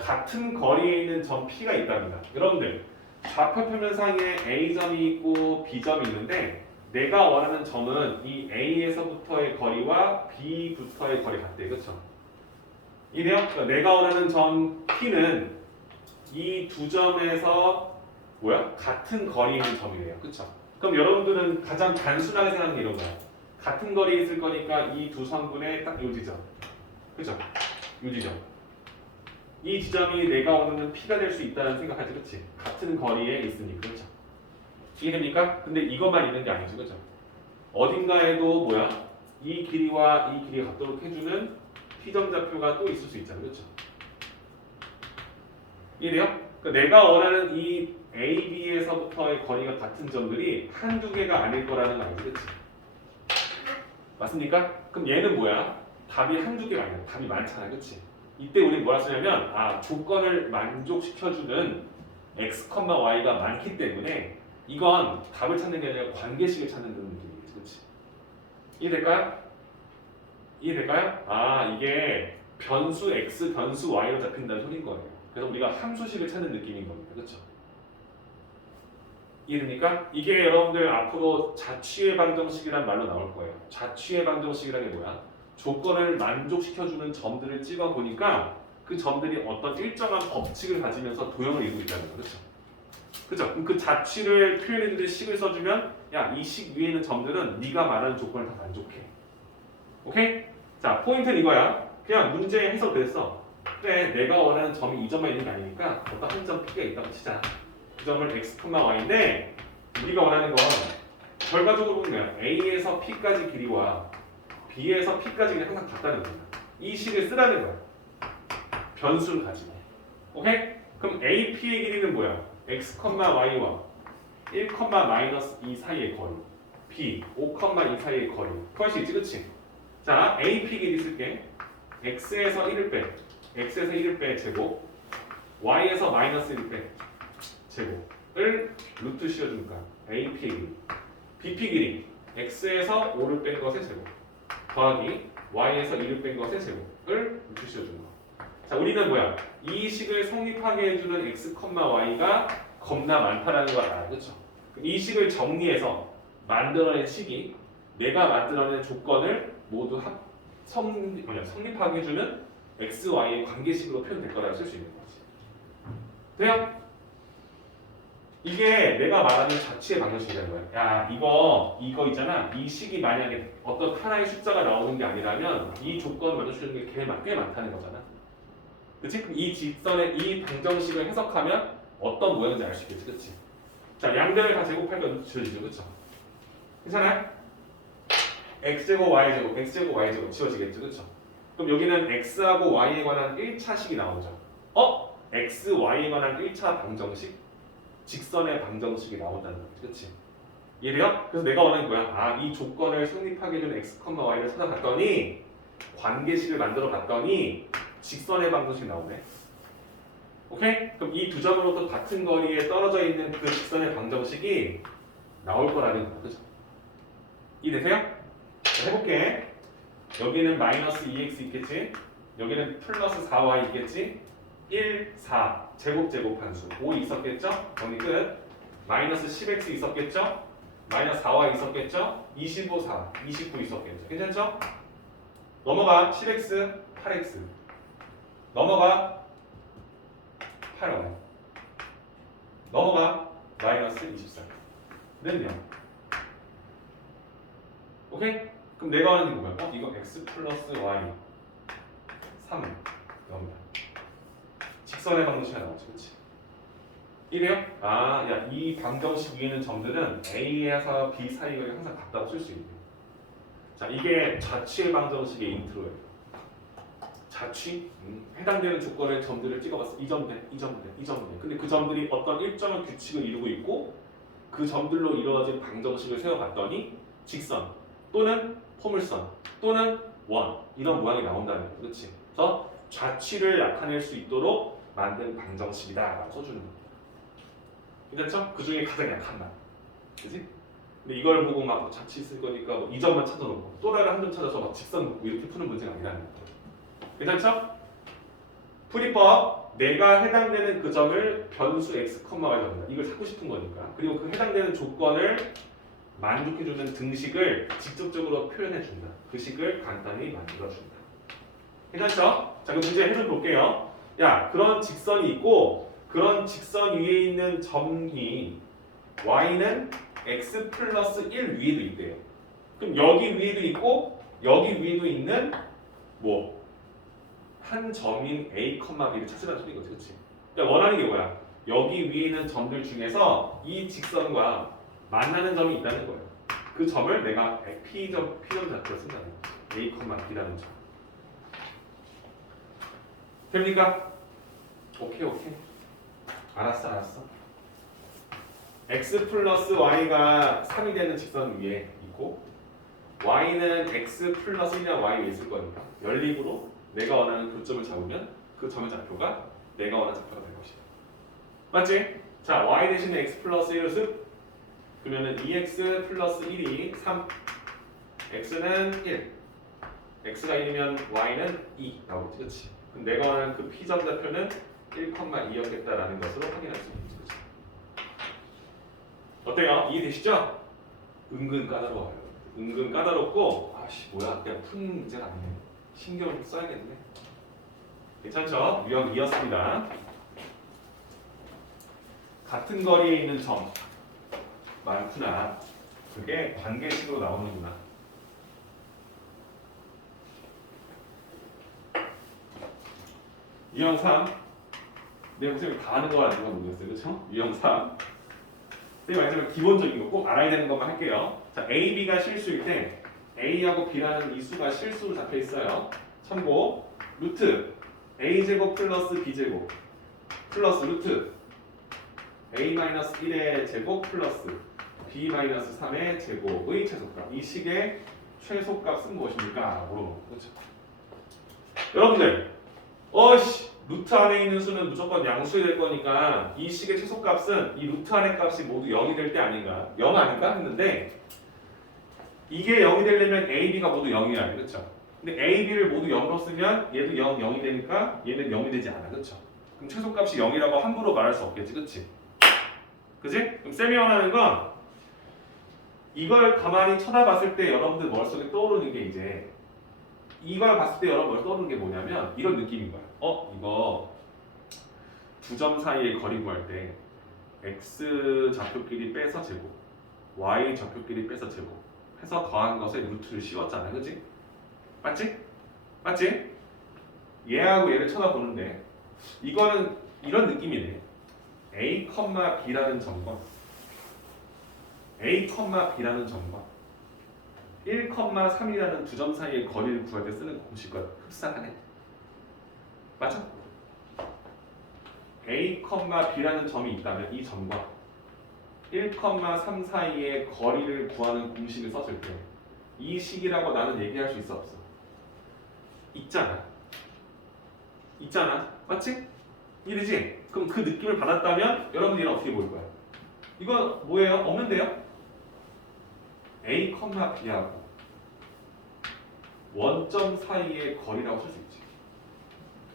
같은 거리에 있는 점 P가 있답니다. 여러분들, 좌표 표면 상에 A점이 있고 B점이 있는데 내가 원하는 점은 이 A에서부터의 거리와 B부터의 거리 같대, 그렇죠? 이래요? 그러니까 내가 원하는 점 P는 이 두 점에서 같은 거리에 있는 점이래요, 그렇죠? 그럼 여러분들은 가장 단순하게 생각하는 게 이런 거야. 같은 거리에 있을 거니까 이 두 선분의 딱 이 지점, 그렇죠? 이 지점. 이 지점이 내가 원하는 P가 될 수 있다는 생각하지, 그렇지? 같은 거리에 있으니, 그렇죠? 이해됩니까? 근데 이것만 있는 게 아니죠, 그렇죠? 어딘가에도 뭐야? 이 길이와 이 길이가 같도록 해주는 P점좌표가 또 있을 수 있잖아, 그렇죠? 이해돼요? 그러니까 내가 원하는 이 A, B에서부터의 거리가 같은 점들이 한두 개가 아닐 거라는 거 알지, 그렇지? 맞습니까? 그럼 얘는 뭐야? 답이 한두 개가 아니야. 답이 많잖아, 그렇지? 이때 우리 뭐라 쓰냐면 조건을 만족시켜주는 x, y가 많기 때문에 이건 답을 찾는 게 아니라 관계식을 찾는 그런 느낌이겠지, 그렇지? 이해될까요? 이해될까요? 이게 변수 x, 변수 y로 잡힌다는 소리인 거예요. 그래서 우리가 함수식을 찾는 느낌인 겁니다, 그렇죠? 이해됩니까? 이게 여러분들 앞으로 자취의 방정식이란 말로 나올 거예요. 자취의 방정식이라는 게 뭐야? 조건을 만족시켜주는 점들을 찍어 보니까 그 점들이 어떤 일정한 법칙을 가지면서 도형을 이루고 있다는 거죠. 그죠? 그럼 그 자취를 표현해주는 식을 써주면 야, 이 식 위에 있는 점들은 네가 말하는 조건을 다 만족해. 오케이? 자, 포인트는 이거야. 그냥 문제 해석 됐어. 그래, 내가 원하는 점이 이 점만 있는 게 아니니까 어떤 한 점 P가 있다고 치자. 그 점을 x, y인데 우리가 원하는 건 결과적으로 보면 A에서 P까지 길이와 B에서 P까지 길이 항상 같다는 거야. 이 식을 쓰라는 거야. 변수를 가지고. 오케이? 그럼 A, P의 길이는 뭐야? x, y와 1, 마이너스 2 사이의 거리. B, 5, 2 사이의 거리. 구할 수 있지, 그치? 자, A, P 길이 쓸게. x에서 1을 빼. x에서 1을 빼 제곱. y에서 마이너스 1을 빼 제곱을 루트 씌워주니까 A, P의 길이. B, P 길이. x에서 5를 뺀 것의 제곱. 더하기 y에서 1을 뺀 것의 제곱을 루트 씌워주는 거. 자, 우리는 뭐야? 이 식을 성립하게 해주는 x, y가 겁나 많다라는 걸 알아, 그렇죠? 이 식을 정리해서 만들어낸 식이 내가 만들어낸 조건을 모두 성립하게 해주는 x, y의 관계식으로 표현될 거라고 쓸 수 있는 거지. 돼요? 이게 내가 말하는 자취의 방정식이라는 거야. 야, 이거 있잖아. 이 식이 만약에 어떤 하나의 숫자가 나오는 게 아니라면 이 조건을 만족시키는 게 꽤 많다는 거잖아. 그치? 그럼 이 직선의 이 방정식을 해석하면 어떤 모양인지 알 수 있겠지, 그치? 자, 양변을 다 제곱하니까 지워지죠, 그쵸? 괜찮아요? x제곱, y제곱, x제곱, y제곱 지워지겠죠, 그쵸? 그럼 여기는 x하고 y에 관한 1차식이 나오죠. x, y에 관한 1차 방정식? 직선의 방정식이 나온다는 거지, 그치? 이해돼요? 그래서 내가 원하는 거야. 이 조건을 성립하게 해주는 x, y를 찾아봤더니 관계식을 만들어 봤더니 직선의 방정식이 나오네. 오케이? 그럼 이 두 점으로부터 같은 거리에 떨어져 있는 그 직선의 방정식이 나올 거라는 거야, 그죠? 이해되세요? 자, 해볼게. 여기는 마이너스 2x 있겠지? 여기는 플러스 4y 있겠지? 1, 4 제곱한수 5 있었겠죠? 정리 끝. 마이너스 10x 있었겠죠? 마이너스 4y 있었겠죠? 25, 4, 29 있었겠죠? 괜찮죠? 넘어가 10x, 8x 넘어가 8y 넘어가 마이너스 24는 0. 오케이? 그럼 내가 하는 게 뭐야? 이거 x 플러스 y 3 0이다. 직선의 방정식이 나오지, 그렇지? 이래요? 야, 이 방정식 위에 있는 점들은 A에서 B 사이가 항상 같다고 쓸 수 있네. 자, 이게 자취의 방정식의 인트로예요. 자취? 해당되는 조건의 점들을 찍어봤어. 이 점 돼, 이 점 돼, 이 점 돼. 근데 그 점들이 어떤 일정한 규칙을 이루고 있고 그 점들로 이루어진 방정식을 세워봤더니 직선 또는 포물선 또는 원 이런 모양이 나온다는 거죠, 그렇지? 그래서 좌취를 나타낼 수 있도록 만든 방정식이다라고 써주는 겁니다. 괜찮죠? 그 중에 가장 약한 말, 그렇지? 근데 이걸 보고 막 좌취 쓸 거니까 뭐 2점만 찾아놓고 또라이를 한 점 찾아서 막 직선 묶고 이렇게 푸는 문제가 아니라는 거죠. 괜찮죠? 풀이법 내가 해당되는 그 점을 변수 x, y가 됩니다. 이걸 찾고 싶은 거니까. 그리고 그 해당되는 조건을 만족해주는 등식을 직접적으로 표현해준다. 그 식을 간단히 만들어준다. 괜찮죠? 자, 그 문제 해석 볼게요. 야, 그런 직선이 있고 그런 직선 위에 있는 점이 y는 x 플러스 1 위에도 있대요. 그럼 여기 위에도 있고 여기 위에도 있는 뭐 한 점인 a, b를 찾으라는 소리거지, 그렇지? 그러니까 원하는 게 뭐야? 여기 위에 있는 점들 중에서 이 직선과 만나는 점이 있다는 거예요. 그 점을 내가 P점 좌표로 쓴다는 거지. A, B라는 점. 됩니까? 오케이. 알았어. x 플러스 y가 3이 되는 직선 위에 있고 y는 x 플러스 1이나 y 위에 있을 거니까 연립으로 내가 원하는 교점을 잡으면 그 점의 좌표가 내가 원하는 좌표가 될 것이다. 맞지? 자, y 대신에 x 플러스 1을 습 그러면은 2x 플러스 1이 3 x는 1 x가 1이면 y는 2 나오겠지, 그치? 그럼 내가 원하는 그 p점 좌표는 1,2였겠다라는 것으로 확인할 수 있는 거지. 어때요? 이해되시죠? 은근 까다로워요. 은근 까다롭고 아씨 뭐야 그냥 푼 문제가 아니네. 신경을 써야겠네. 괜찮죠? 유형 2였습니다. 같은 거리에 있는 점 많구나. 그게 관계식으로 나오는구나. 유형 3. 내가 선생님 다 아는 거 아닌 건 모르겠어요. 그렇죠? 유형 3. 선생님 말씀은 기본적인 거 꼭 알아야 되는 것만 할게요. 자, A, B가 실수일 때 A하고 B라는 이 수가 실수로 잡혀 있어요. 참고 루트 A제곱 플러스 B제곱 플러스 루트 A-1의 제곱 플러스 B-3의 제곱의 최소값. 이 식의 최소값은 무엇입니까? 물어보는 거죠. 여러분들 루트 안에 있는 수는 무조건 양수이 될 거니까 이 식의 최소값은 이 루트 안의 값이 모두 0이 될 때 아닌가? 0 아닌가? 했는데 이게 0이 되려면 A, B가 모두 0이야. 그렇죠? 근데 A, B를 모두 0으로 쓰면 얘도 0, 0이 되니까 얘는 0이 되지 않아. 그렇죠? 그럼 최소값이 0이라고 함부로 말할 수 없겠지. 그치? 그지? 그럼 쌤이 원하는 건 이걸 가만히 쳐다봤을 때 여러분들 머릿속에 떠오르는 게 이제 이걸 봤을 때 여러분 머릿속에 떠오르는 게 뭐냐면 이런 느낌인 거야. 이거 두 점 사이의 거리 구할 때 x 좌표끼리 빼서 제곱, y 좌표끼리 빼서 제곱 해서 더한 것에 루트를 씌웠잖아. 그치? 맞지? 맞지? 얘하고 얘를 쳐다보는데 이거는 이런 느낌이네. A, B라는 점과 A, B라는 점과 1, 3이라는 두 점 사이의 거리를 구할 때 쓰는 공식과 흡사하네. 맞죠? A, B라는 점이 있다면 이 점과 1, 3 사이의 거리를 구하는 공식을 썼을 때 이 식이라고 나는 얘기할 수 있어 없어? 있잖아. 맞지? 이러지? 그럼 그 느낌을 받았다면 여러분들은 어떻게 보일 거야? 이거 뭐예요? 없는데요? A, B하고 원점 사이의 거리라고 쓸 수 있지.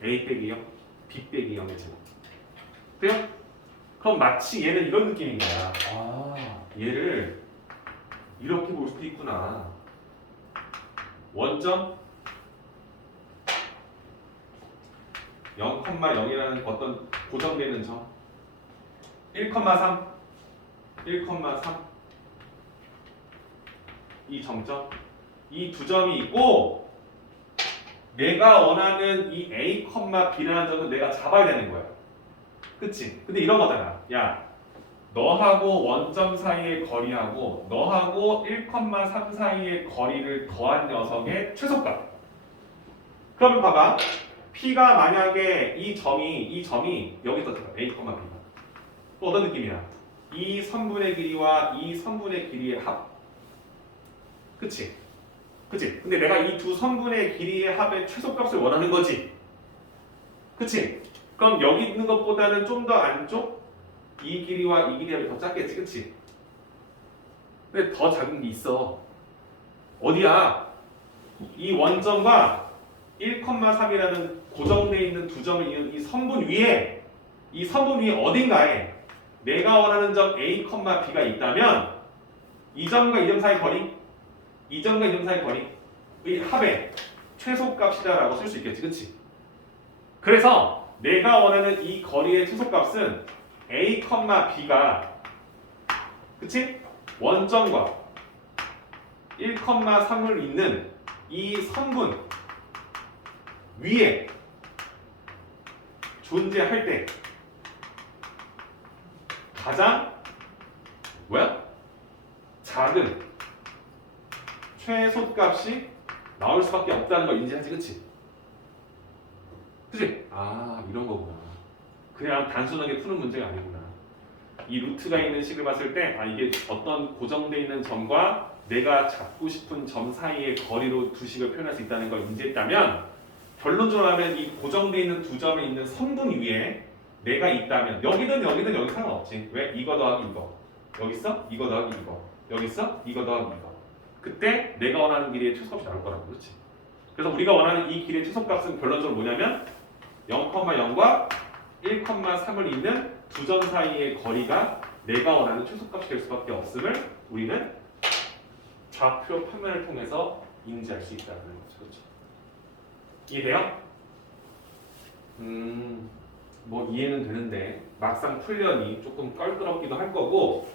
A 빼기 0, B 빼기 0의 제곱. 돼요? 그럼 마치 얘는 이런 느낌인 거야. 얘를 이렇게 볼 수도 있구나. 원점 0,0이라는 어떤 고정되는 점 1,3 이 점점 이 두 점이 있고 내가 원하는 이 A, B라는 점은 내가 잡아야 되는 거야. 그치? 근데 이런 거잖아. 야, 너하고 원점 사이의 거리하고 너하고 1,3 사이의 거리를 더한 녀석의 최소값. 그러면 봐봐. P가 만약에 이 점이 여기 있었잖아. A, B가. 또 어떤 느낌이야? 이 선분의 길이와 이 선분의 길이의 합. 그치? 근데 내가 이 두 선분의 길이의 합의 최소값을 원하는 거지. 그치? 그럼 여기 있는 것보다는 좀 더 안쪽 이 길이와 이 길이가 더 작겠지. 그치? 근데 더 작은 게 있어. 어디야? 이 원점과 1,3이라는 고정되어 있는 두 점을 이은 이 선분 위에 어딘가에 내가 원하는 점 A, B가 있다면 이 점과 이 점 사이 거리 이 점과 이 점 사이 거리의 합의 최소값이다라고 쓸 수 있겠지. 그치? 그래서 내가 원하는 이 거리의 최소값은 A, B가 그치? 원점과 1,3을 잇는 이 선분 위에 존재할 때 가장 작은 최소값이 나올 수밖에 없다는 걸 인지하지, 그치? 그치? 아, 이런 거구나. 그냥 단순하게 푸는 문제가 아니구나. 이 루트가 있는 식을 봤을 때, 아, 이게 어떤 고정되어 있는 점과 내가 잡고 싶은 점 사이의 거리로 두 식을 표현할 수 있다는 걸 인지했다면, 결론적으로 하면 이 고정되어 있는 두 점에 있는 선분 위에 내가 있다면, 여기든 여기 상관없지. 왜? 이거 더하기 이거. 여기 있어? 이거 더하기 이거. 여기 있어? 이거 더하기 이거. 그때 내가 원하는 길이의 최소값이 나올 거라고, 그렇지? 그래서 우리가 원하는 이 길의 최소값은 결론적으로 뭐냐면 0,0과 1,3을 잇는 두 점 사이의 거리가 내가 원하는 최소값이 될 수밖에 없음을 우리는 좌표 판면을 통해서 인지할 수 있다는 거죠. 그렇죠? 이해돼요? 뭐 이해는 되는데 막상 풀려니 조금 껄끄럽기도 할 거고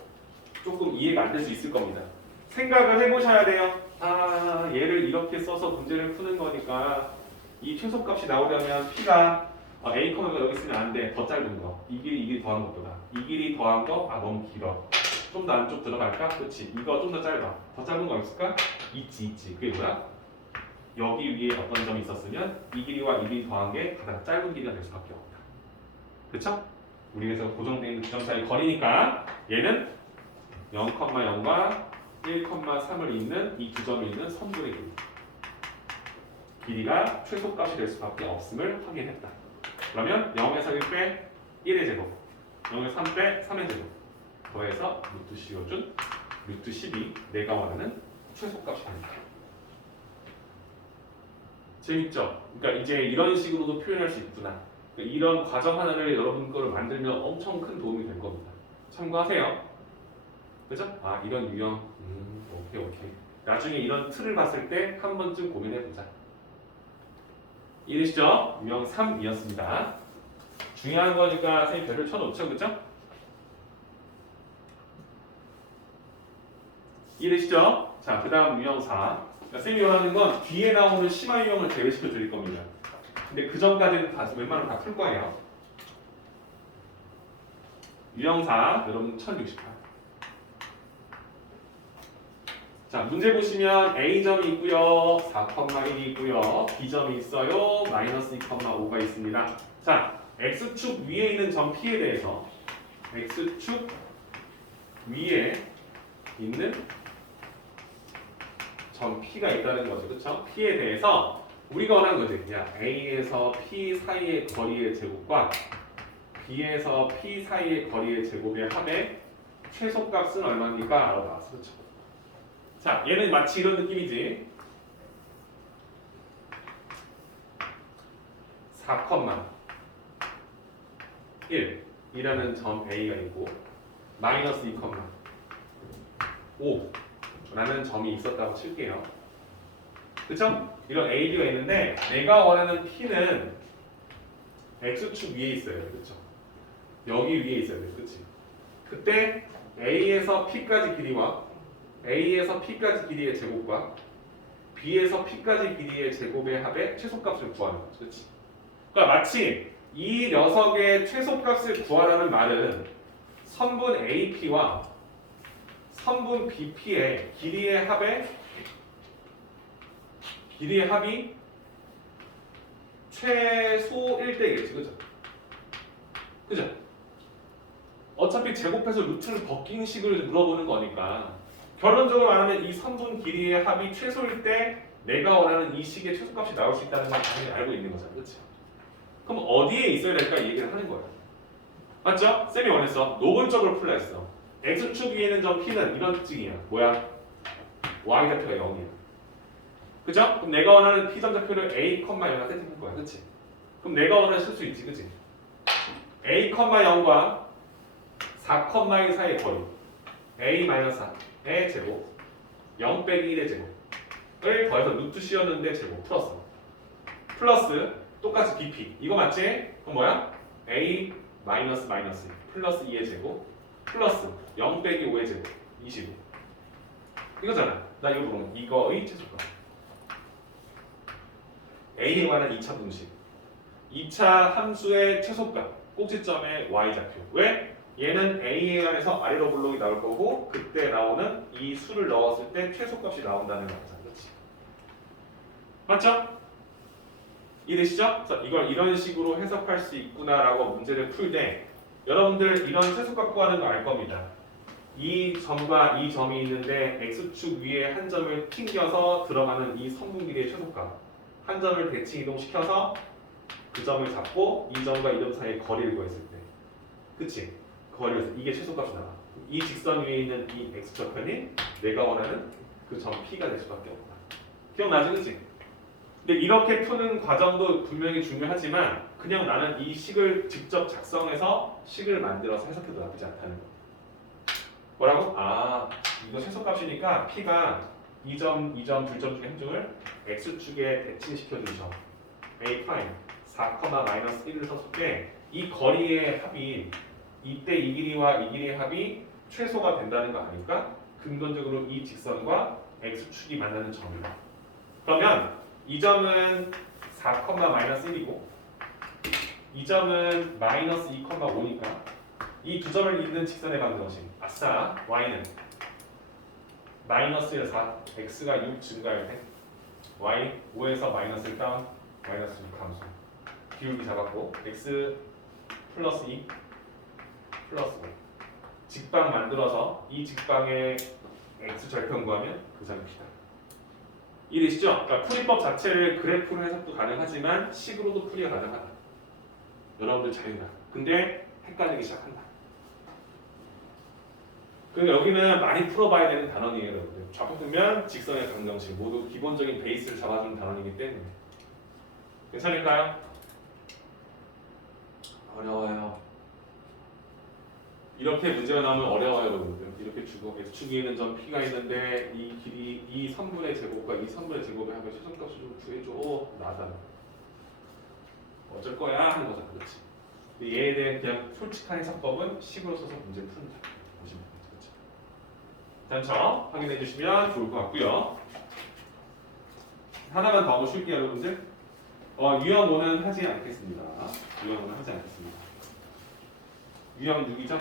조금 이해가 안 될 수 있을 겁니다. 생각을 해보셔야 돼요. 아, 얘를 이렇게 써서 문제를 푸는 거니까 이 최소값이 나오려면 P가 A, 가 여기 있으면 안 돼. 더 짧은 거. 이 길이 더한 것보다. 이 길이 더한 거, 아, 너무 길어. 좀 더 안쪽 들어갈까? 그렇지. 이거 좀 더 짧아. 더 짧은 거 있을까? 있지. 그게 뭐야? 여기 위에 어떤 점이 있었으면 이 길이와 이 길이 더한 게 가장 짧은 길이가 될 수밖에 없다. 그렇죠? 우리 그래서 고정되어 있는 두 점 사이 거리니까 얘는 0,0과 1,3을 잇는 이 두 점이 있는 선분의 길이. 길이가 최소값이 될 수밖에 없음을 확인했다. 그러면 0에서 1 빼 1의 제곱, 0에서 3 빼 3의 제곱, 더해서 루트 15준 루트 12 내가 원하는 최소값이 됩니다. 재밌죠? 그러니까 이제 이런 식으로도 표현할 수 있구나. 그러니까 이런 과정 하나를 여러분 거를 만들면 엄청 큰 도움이 될 겁니다. 참고하세요. 그죠? 아, 이런 유형. 오케이. 나중에 이런 틀을 봤을 때 한 번쯤 고민해보자. 이해되시죠? 유형 3이었습니다. 중요한 거니까 선생님 별을 쳐놓죠, 그죠? 이해되시죠? 자, 그 다음 유형 4. 그러니까 선생님이 원하는 건 뒤에 나오는 심화 유형을 제외시켜 드릴 겁니다. 근데 그 전까지는 다 웬만하면 다 풀 거예요. 유형 4, 여러분 1068. 자, 문제 보시면 A점이 있고요, 4,1이 있고요, B점이 있어요, 마이너스 2,5가 있습니다. 자, X축 위에 있는 점 P에 대해서 X축 위에 있는 점 P가 있다는 거죠. 그렇죠? P에 대해서 우리가 원하는 거지. 야, A에서 P 사이의 거리의 제곱과 B에서 P 사이의 거리의 제곱의 합의 최소값은 얼마입니까? 라고 나왔어. 그렇죠? 자, 얘는 마치 이런 느낌이지. 4,1이라는 점 A가 있고 마이너스 2,5라는 점이 있었다고 칠게요. 그쵸? 이런 A, B가 있는데 내가 원하는 P는 X축 위에 있어요. 그쵸? 여기 위에 있어야 돼. 그치? 그때 A에서 P까지 길이와 A에서 P까지 길이의 제곱과 B에서 P까지 길이의 제곱의 합의 최소값을 구하는 거죠. 그치? 그러니까 마치 이 녀석의 최소값을 구하라는 말은 선분 AP와 선분 BP의 길이의 합이 최소일 때겠지. 그죠? 그죠? 어차피 제곱해서 루트를 벗긴 식을 물어보는 거니까 결론적으로 말하면 이 선분 길이의 합이 최소일 때 내가 원하는 이 식의 최소값이 나올 수 있다는 걸 당연히 알고 있는 거잖아. 그렇지? 그럼 어디에 있어야 될까 이 얘기를 하는 거야. 맞죠? 쌤이 원했어. 노골적으로 풀라 했어. X축 위에 있는 점 P는 이런 특징이야. 뭐야? Y좌표가 0이야. 그죠? 그럼 내가 원하는 P점 좌표를 A, 0을 세팅할 거야. 그치? 그럼 내가 원하는 실수 있지. 그치? A, 0과 4,1 사이의 거리 A-4의 제곱 0 빼기 1의 제곱을 더해서 루트 씌웠는데 제곱 플러스 똑같이 BP 이거 맞지? 그럼 뭐야? A 마이너스 플러스 2의 제곱 플러스 0 빼기 5의 제곱 25 이거잖아. 나 이거 보면 이거의 최소값 A에 관한 2차 분식 2차 함수의 최소값 꼭지점의 Y좌표 왜? 얘는 A에 관해서 아래로 블록이 나올 거고 그때 나오는 이 수를 넣었을 때 최소값이 나온다는 거잖아. 맞죠? 이해되시죠? 그래서 이걸 이런 식으로 해석할 수 있구나라고 문제를 풀 때 여러분들 이런 최소값 구하는 거 알 겁니다. 이 점과 이 점이 있는데 x축 위에 한 점을 튕겨서 들어가는 이 선분 길이의 최소값. 한 점을 대칭 이동시켜서 그 점을 잡고 이 점과 이 점 사이의 거리를 구했을 때. 그치? 거리를 이게 최소값이 나와. 이 직선 위에 있는 이 x좌편이 내가 원하는 그 점 P가 될 수밖에 없다. 기억나지? 그치? 근데 이렇게 푸는 과정도 분명히 중요하지만 그냥 나는 이 식을 직접 작성해서 식을 만들어서 해석해도 나쁘지 않다는 거. 뭐라고? 아, 이거 최소값이니까 P가 2점, 2점, 둘 점 중에 한 점을 x축에 대칭시켜준 점 A 프라임 4, 마이너스 1을 썼을 때 이 거리의 합이 이때 이 길이와 이 길이의 합이 최소가 된다는 거 아닐까? 근본적으로 이 직선과 x축이 만나는 점이다. 그러면 이 점은 4, 마이너스 1이고 이 점은 마이너스 2, 5니까 이 두 점을 잇는 직선의 방정식 아싸 y는 마이너스 4, x가 6 증가할 때 y 5에서 마이너스 1 다운 마이너스 6 감소 기울기 잡았고 x 플러스 2 플러스 5 직방 만들어서 이 직방의 x 절편 구하면 그 점이 P다. 이해되시죠? 그러니까 풀이법 자체를 그래프로 해석도 가능하지만 식으로도 풀이가 가능하다. 여러분들 자유다. 근데 헷갈리기 시작한다. 그리고 여기는 많이 풀어봐야 되는 단원이에요, 여러분들. 좌표평면, 직선의 방정식 모두 기본적인 베이스를 잡아주는 단원이기 때문에 괜찮을까요? 어려워요. 이렇게 문제가 나오면 어려워요, 여러분들. 이렇게 주고 x축 위에 있는 점 P가 있는데 이 길이 이 선분의 제곱과 이 선분의 제곱의 합의 최소값을 좀 구해줘. 나다. 어쩔 거야 하는 거죠, 그렇지? 얘에 대한 그냥 솔직한 해석법은 식으로 써서 문제를 푼다. 보시면 되겠죠. 단점 확인해 주시면 좋을 것 같고요. 하나만 더 하고 쉴게요, 여러분들. 유형 5는 하지 않겠습니다. 유형 5는 하지 않겠습니다. 유형 6이죠?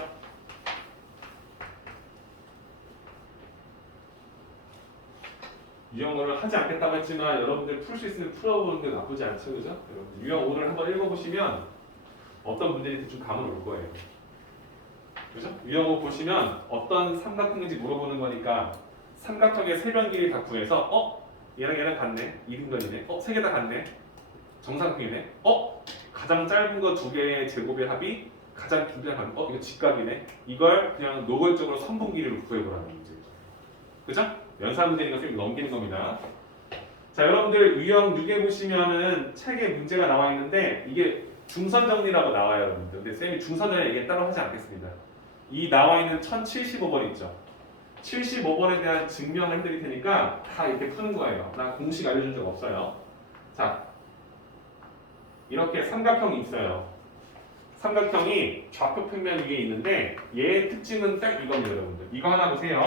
유형 5를 하지 않겠다고 했지만 여러분들 풀 수 있으면 풀어보는 게 나쁘지 않죠, 그죠? 여러분들 유형 5를 한번 읽어보시면 어떤 문제인지 대충 감은 올 거예요. 그죠? 유형 5 보시면 어떤 삼각형인지 물어보는 거니까 삼각형의 세변 길이 다 구해서 얘랑 같네. 이등변이네. 세 개 다 같네. 정삼각형이네. 가장 짧은 거 두 개의 제곱의 합이 가장 긴 데랑 같네. 이거 직각이네. 이걸 그냥 노골적으로 선분 길이로 구해보라는 문제죠. 그죠? 연산 문제니까 좀 넘기는 겁니다. 자, 여러분들 유형 6에 보시면은 책에 문제가 나와 있는데 이게 중선 정리라고 나와요, 여러분들. 근데 쌤이 중선 정리 얘기 따로 하지 않겠습니다. 이 나와 있는 1075번 있죠. 75번에 대한 증명을 해드릴 테니까 다 이렇게 푸는 거예요. 나 공식 알려준 적 없어요. 자, 이렇게 삼각형이 있어요. 삼각형이 좌표 평면 위에 있는데 얘의 특징은 딱 이겁니다, 여러분들. 이거 하나 보세요.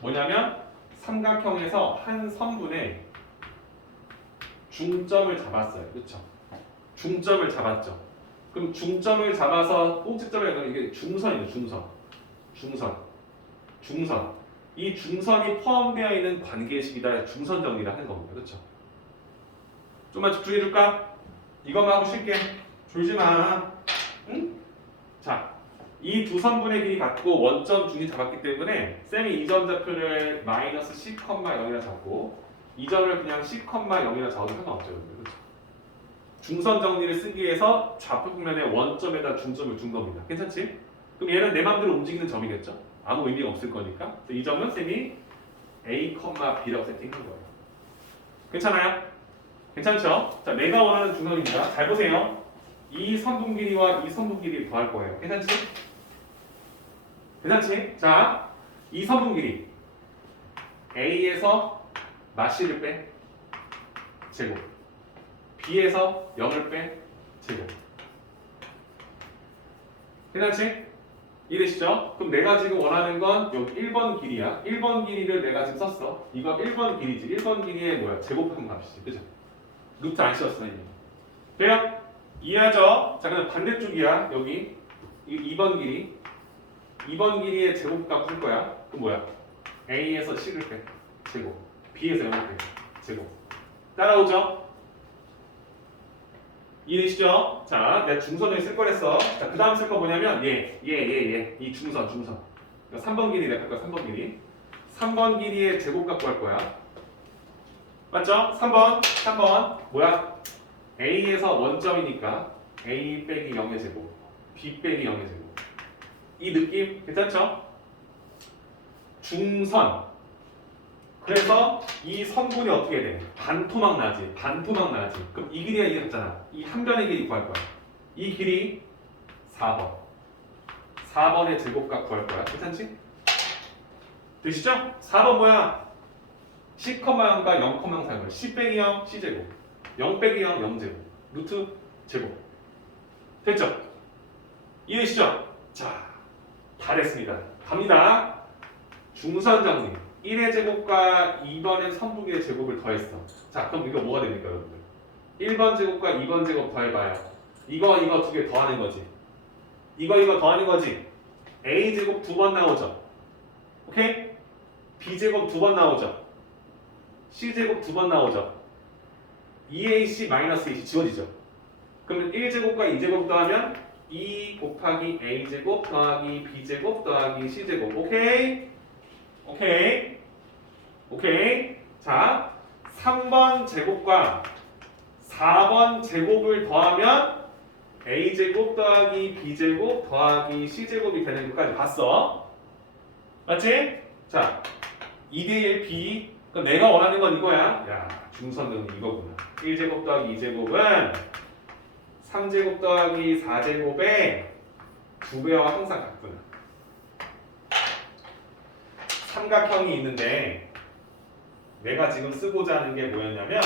뭐냐면 삼각형에서 한 선분에 중점을 잡았어요. 그렇죠? 중점을 잡았죠. 그럼 중점을 잡아서 꼭지점에 가면 이게 중선이에요. 중선. 이 중선이 포함되어 있는 관계식이다. 중선 정리를 하는 겁니다. 그렇죠? 좀만 집중해 줄까? 이거만 하고 쉴게. 졸지 마. 응? 자, 이 두 선분의 길이 같고 원점 중이 잡았기 때문에 쌤이 이 점 좌표를 마이너스 10,0이라 잡고 이 점을 그냥 10,0이라 잡아도 상관없죠. 그렇죠? 중선 정리를 쓰기 위해서 좌표 평면의 원점에다 중점을 둔 겁니다. 괜찮지? 그럼 얘는 내 마음대로 움직이는 점이겠죠? 아무 의미가 없을 거니까. 그래서 이 점은 쌤이 A, B라고 세팅한 거예요. 괜찮아요? 괜찮죠? 자, 내가 원하는 중선입니다. 잘 보세요. 이 선분 길이와 이 선분 길이 구할 거예요. 괜찮지? 괜찮지? 자, 이 선분 길이 A에서 마씨를 빼 제곱, B에서 0을 빼 제곱. 괜찮지? 이해되시죠? 그럼 내가 지금 원하는 건 여기 1번 길이야. 1번 길이를 내가 지금 썼어. 이거 1번 길이지. 1번 길이의 뭐야? 제곱한 값이지. 그죠? 루트 안 씌웠어 이미. 돼요? 이해하죠? 자, 그럼 반대쪽이야. 여기 2번 길이. 2번 길이의 제곱값 풀 거야. 그럼 뭐야? A에서 C를 빼 제곱, B에서 0을 빼 제곱. 따라오죠? 이해되시죠? 자, 내가 중선을 쓸 거랬어. 자, 그 다음 쓸 거 뭐냐면 이 중선. 그러니까 3번 길이 내가 할 거야. 3번 길이. 3번 길이의 제곱값 구할 거야. 맞죠? 3번 뭐야? A에서 원점이니까 A 빼기 0의 제곱, B 빼기 0의 제곱. 이 느낌 괜찮죠? 중선. 그래서 이 선분이 어떻게 돼? 반토막 나지. 그럼 이 길이가 이겼잖아. 이 한 변의 길이 구할 거야. 이 길이 4번. 4번의 제곱값 구할 거야. 괜찮지? 되시죠? 4번 뭐야? C, 0과 0, 3을 C 빼기 0, C제곱 0 빼기 0, 0제곱 루트 제곱 됐죠? 이해되시죠? 자, 다 됐습니다. 갑니다. 중선 정리 1의 제곱과 2번의 선분기의 제곱을 더했어. 자, 그럼 이거 뭐가 됩니까 여러분들? 1번 제곱과 2번 제곱 더해봐요. 이거 두 개 더하는 거지. 이거 더하는 거지. A제곱 2번 나오죠? 오케이? B제곱 2번 나오죠? C제곱 2번 나오죠? 2AC-AC 지워지죠? 그러면 1제곱과 2제곱 더하면 2 곱하기 A제곱 더하기 B제곱 더하기 C제곱. 오케이. 자, 3번 제곱과 4번 제곱을 더하면 A제곱 더하기 B제곱 더하기 C제곱이 되는 것까지 봤어. 맞지? 자, 2대1 B. 그럼 내가 원하는 건 이거야. 야, 중선은 이거구나. 1제곱 더하기 2제곱은 3제곱 더하기 4제곱의 2배와 항상 같구나. 삼각형이 있는데 내가 지금 쓰고자 하는 게 뭐였냐면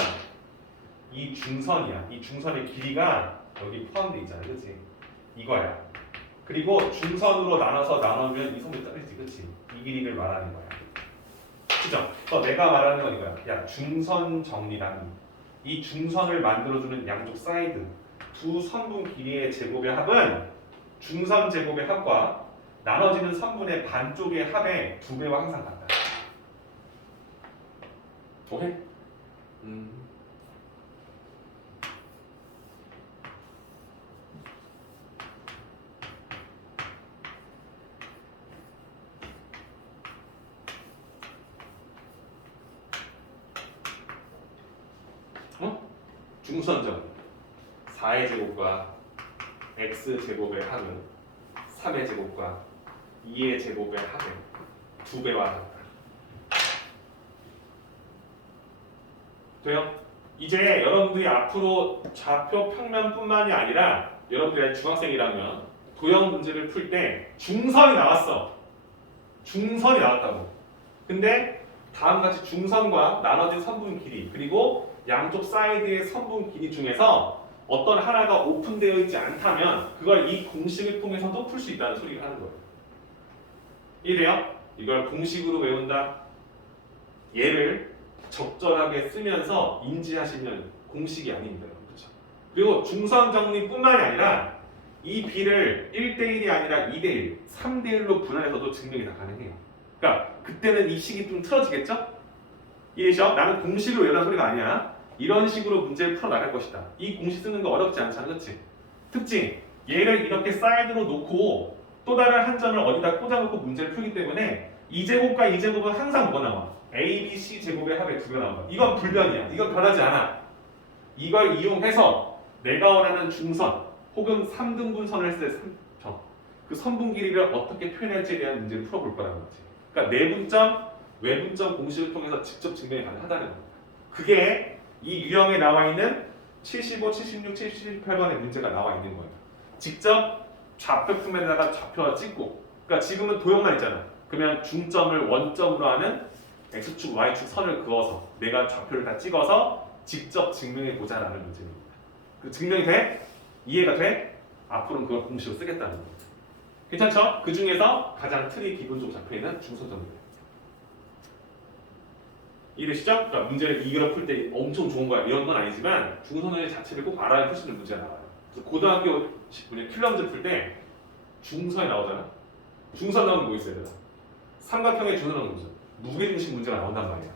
이 중선이야. 이 중선의 길이가 여기 포함되어 있잖아. 그치? 이거야. 그리고 중선으로 나누면 이 선이 떨어지지. 그치? 이 길이를 말하는 거야. 그죠? 내가 말하는 건 이거야. 야, 중선 정리란 이 중선을 만들어주는 양쪽 사이드 두 선분 길이의 제곱의 합은 중선 제곱의 합과 나눠지는 선분의 반쪽의 합의 2배와 항상 같다. 오케이? 중선정 4의 제곱과 x제곱의 합은 3의 제곱과 2의 제곱의 합의 2배와 같다. 돼요? 이제 여러분들이 앞으로 좌표 평면뿐만이 아니라 여러분들이 중학생이라면 도형 문제를 풀 때 중선이 나왔어. 중선이 나왔다고. 근데 다음같이 중선과 나눠진 선분 길이 그리고 양쪽 사이드의 선분 길이 중에서 어떤 하나가 오픈되어 있지 않다면 그걸 이 공식을 통해서도 풀 수 있다는 소리를 하는 거예요. 이래요? 이걸 공식으로 외운다. 얘를 적절하게 쓰면서 인지하시면 공식이 아닙니다. 그렇죠? 그리고 중선 정리뿐만이 아니라 이 B를 1대1이 아니라 2대1, 3대1로 분할해서도 증명이 다 가능해요. 그러니까 그때는 이 식이 좀 틀어지겠죠? 이해죠? 나는 공식으로 외우라는 소리가 아니야. 이런 식으로 문제를 풀어나갈 것이다. 이 공식 쓰는 거 어렵지 않잖아. 그렇지? 특징, 얘를 이렇게 사이드로 놓고 또 다른 한 점을 어디다 꽂아놓고 문제를 풀기 때문에 2제곱과 2제곱은 항상 뭐가 나와? A, B, C 제곱의 합의 2배가 나와. 이건 불변이야. 이건 변하지 않아. 이걸 이용해서 내가 원하는 중선 혹은 3등분선을 했을 때 그 선분 길이를 어떻게 표현할지에 대한 문제를 풀어볼 거라는 거지. 그러니까 내분점, 외분점 공식을 통해서 직접 증명이 가능하다는 겁니다. 그게 이 유형에 나와 있는 75, 76, 78번의 문제가 나와 있는 거예요. 직접 좌표 표면에다가 좌표를 찍고, 그러니까 지금은 도형만 있잖아. 그러면 중점을 원점으로 하는 x축, y축 선을 그어서 내가 좌표를 다 찍어서 직접 증명해 보자라는 문제입니다. 그 증명이 돼? 이해가 돼? 앞으로는 그걸 공식으로 쓰겠다는 거예요. 괜찮죠? 그 중에서 가장 틀이 기본적으로 잡혀 있는 중선점입니다. 이해되시죠? 그러니까 문제를 이걸 풀 때 엄청 좋은 거야. 이런 건 아니지만 중선의 자체를 꼭 알아야 풀 수 있는 문제가 나와요. 그래서 고등학교 필러 문제 풀 때 중선이 나오잖아. 중선 나오는 거 있어야 되나? 삼각형의 중선 나오는 거죠. 무게중심 문제가 나온단 말이야.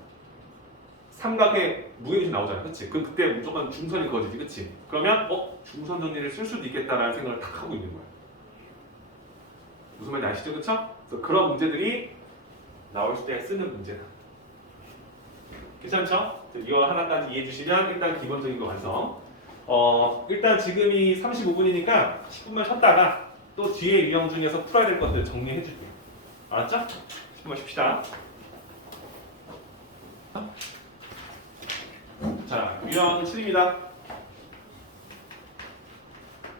삼각의 무게중심 나오잖아. 그치? 그럼 그때 무조건 중선이 그어지지. 그치? 그러면 중선 정리를 쓸 수도 있겠다라는 생각을 딱 하고 있는 거야. 무슨 말인지 아시죠? 그쵸? 그래서 그런 문제들이 나올 때 쓰는 문제다. 괜찮죠? 이거 하나까지 이해해 주시면 일단 기본적인 거 완성. 일단 지금이 35분이니까 10분만 쉬었다가 또 뒤에 유형 중에서 풀어야 될 것들 정리해 줄게요. 알았죠? 10분만 쉽시다. 자, 유형 7입니다.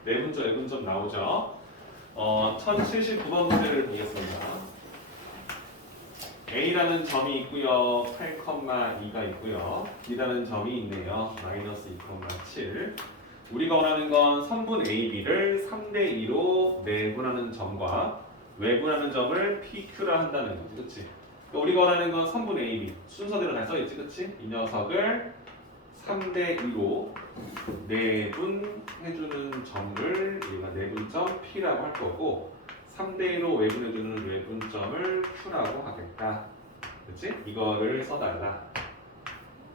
내분점, 외분점 나오죠? 1079번 문제를 보겠습니다. A라는 점이 있고요. 8,2가 있고요. B라는 점이 있네요. 마이너스 2,7. 우리가 원하는 건 선분 AB를 3대2로 내분하는 점과 외분하는 점을 PQ라 한다는 거지. 그치? 그러니까 우리가 원하는 건 선분 AB. 순서대로 잘 써있지. 그치? 이 녀석을 3대2로 내분해주는 점을 우리가 내분점 P라고 할 거고 3대1로 외분해주는 외분점을 Q라고 하겠다. 그치? 이거를 써달라.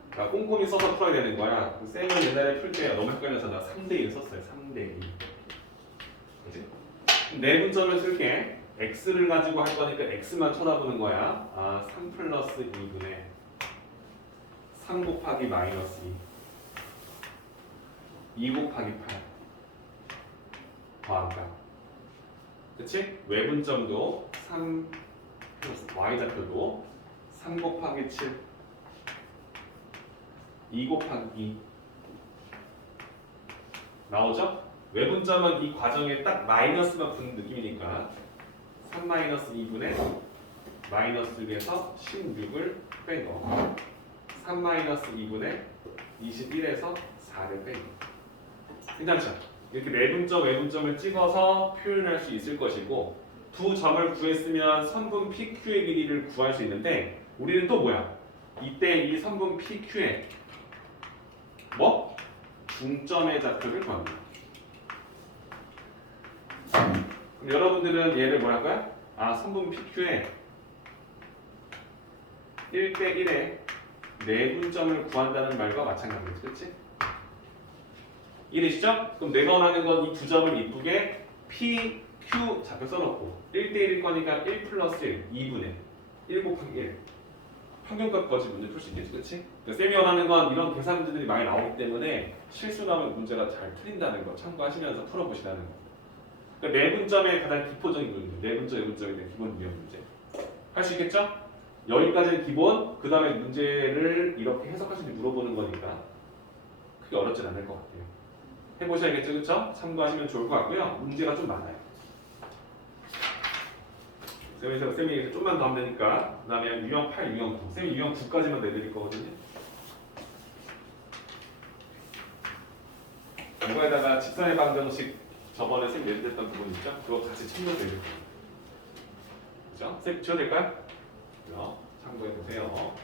그러니까 꼼꼼히 써서 풀어야 되는 거야. 쌤은 옛날에 풀 때 너무 헷갈려서 나 3대1 썼어요. 3대2. 그치? 내분점을 쓸게. X를 가지고 할 거니까 X만 쳐다보는 거야. 3 플러스 2분의 3 곱하기 마이너스 2 곱하기 8 더한다. 그치? 외분점도 3 플러스 y좌표도 3 곱하기 7 2 곱하기 2 나오죠? 외분점은 이 과정에 딱 마이너스만 붙는 느낌이니까 3 마이너스 2분의 마이너스 6에서 16을 빼고 3 마이너스 2분의 21에서 4를 빼고 괜찮죠? 이렇게 내분점, 외분점을 찍어서 표현할 수 있을 것이고 두 점을 구했으면 선분 PQ의 길이를 구할 수 있는데 우리는 또 뭐야? 이때 이 선분 PQ의 뭐? 중점의 좌표를 구합니다. 그럼 여러분들은 얘를 뭐랄까요? 선분 PQ의 1대1의 내분점을 구한다는 말과 마찬가지겠지, 그렇지? 이해되시죠? 그럼 내가 원하는 건 이 두 점을 이쁘게 P, Q 좌표 써놓고 1대1일 거니까 1 플러스 1, 2분의 1 곱하기 1 평균값 거지 문제 풀 수 있겠지, 그렇지? 그러니까 쌤이 원하는 건 이런 계산 문제들이 많이 나오기 때문에 실수 나면 문제가 잘 풀린다는 거 참고하시면서 풀어보시라는 거. 그러니까 내분점의 가장 기초적인 문제, 내분점, 외분점에 대한 기본 유형 문제 할 수 있겠죠? 여기까지는 기본, 그 다음에 문제를 이렇게 해석할 수 있는지 물어보는 거니까 크게 어렵진 않을 것 같아요. 해보셔야겠죠, 그쵸? 참고하시면 좋을 것 같고요. 문제가 좀 많아요. 쌤이 좀만 더 하면 되니까 그 다음에 유형 8, 유형 9 쌤이 유형 9까지만 내드릴 거거든요. 이거에다가 직선의 방정식 저번에 쌤 내드렸던 부분 있죠? 그거 같이 참고해드릴 거예요. 그죠? 쌤 지워도 될까요? 그죠? 참고해보세요.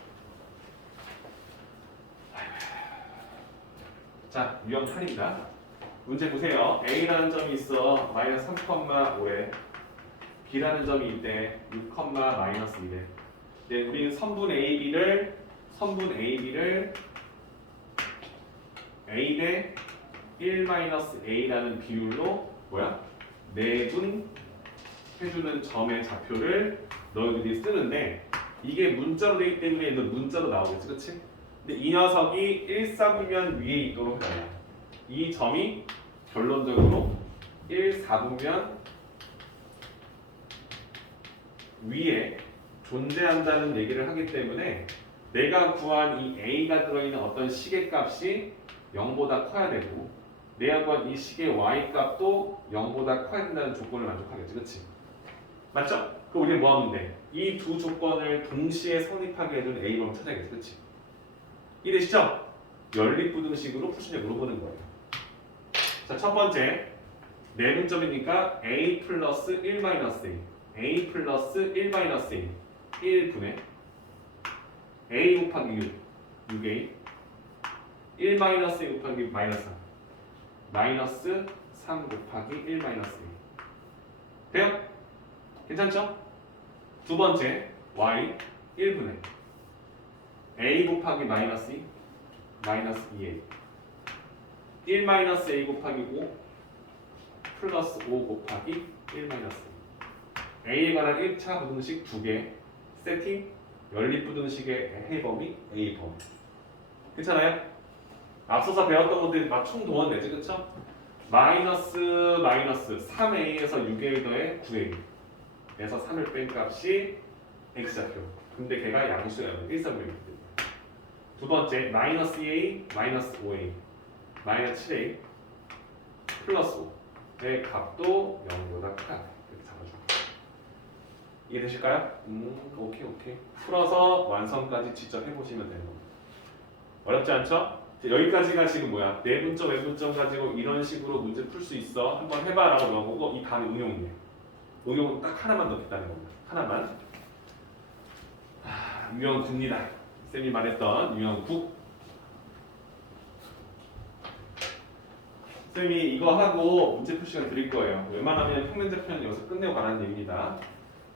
자, 유형 8입니다. 문제 보세요. A라는 점이 있어. 마이너스 3,5에 B라는 점이 있대. 6, 마이너스 1에. 네, 우리는 선분 AB를 A 대 1 마이너스 A라는 비율로 뭐야? 내분 해주는 점의 좌표를 너희들이 쓰는데 이게 문자로 되기 때문에 너 문자로 나오겠지, 그렇지? 근데 이 녀석이 1사분면 위에 있도록 해야 돼. 이 점이 결론적으로 1사분면 위에 존재한다는 얘기를 하기 때문에 내가 구한 이 A가 들어있는 어떤 식의 값이 0보다 커야 되고 내가 구한 이 식의 Y 값도 0보다 커야 된다는 조건을 만족하겠지, 그렇지? 맞죠? 그럼 우리는 뭐 하면 돼? 이 두 조건을 동시에 성립하게 해주는 A번호 찾아야겠지, 그렇지? 이해되시죠? 연립부등식으로 풀 수 있냐 물어보는 거예요. 자, 첫 번째 내분점이니까 A 플러스 1 마이너스 A 플러스 1 마이너스 1분의 A 곱하기 6A 1 마이너스 1 곱하기 마이너스 3 마이너스 3 곱하기 1 마이너스 1 돼요? 괜찮죠? 두 번째 Y 1분의 a 곱하기 마이너스 2 마이너스 2a 1 마이너스 a 곱하기 5 플러스 5 곱하기 1 마이너스 2 a에 관한 1차 부등식 2개 세팅 연립부등식의 해범위 a 범위 괜찮아요? 앞서서 배웠던 것들이 막 총 도원 내지 그쵸? 마이너스 3a에서 6a 더해 9a 에서 3을 뺀 값이 x좌표 근데 걔가 양수예요 1,3,6이기 때문에 두 번째 마이너스 2a 마이너스 5a 마이너스 7a 플러스 5의 값도 0보다 크다 이렇게 잡아줄게요 이해되실까요? 오케이 풀어서 완성까지 직접 해보시면 되는 겁니다 어렵지 않죠? 여기까지가 지금 뭐야 내분점 외분점 가지고 이런 식으로 문제 풀 수 있어 한번 해봐 라고 넣어보고 이 다음에 응용이에요 응용은 딱 하나만 넣겠다는 겁니다 하나만 유형 9입니다 쌤이 말했던 유형 9 쌤이 이거 하고 문제 풀 시간 드릴 거예요 웬만하면 평면좌표는 여기서 끝내고 가라는 얘기입니다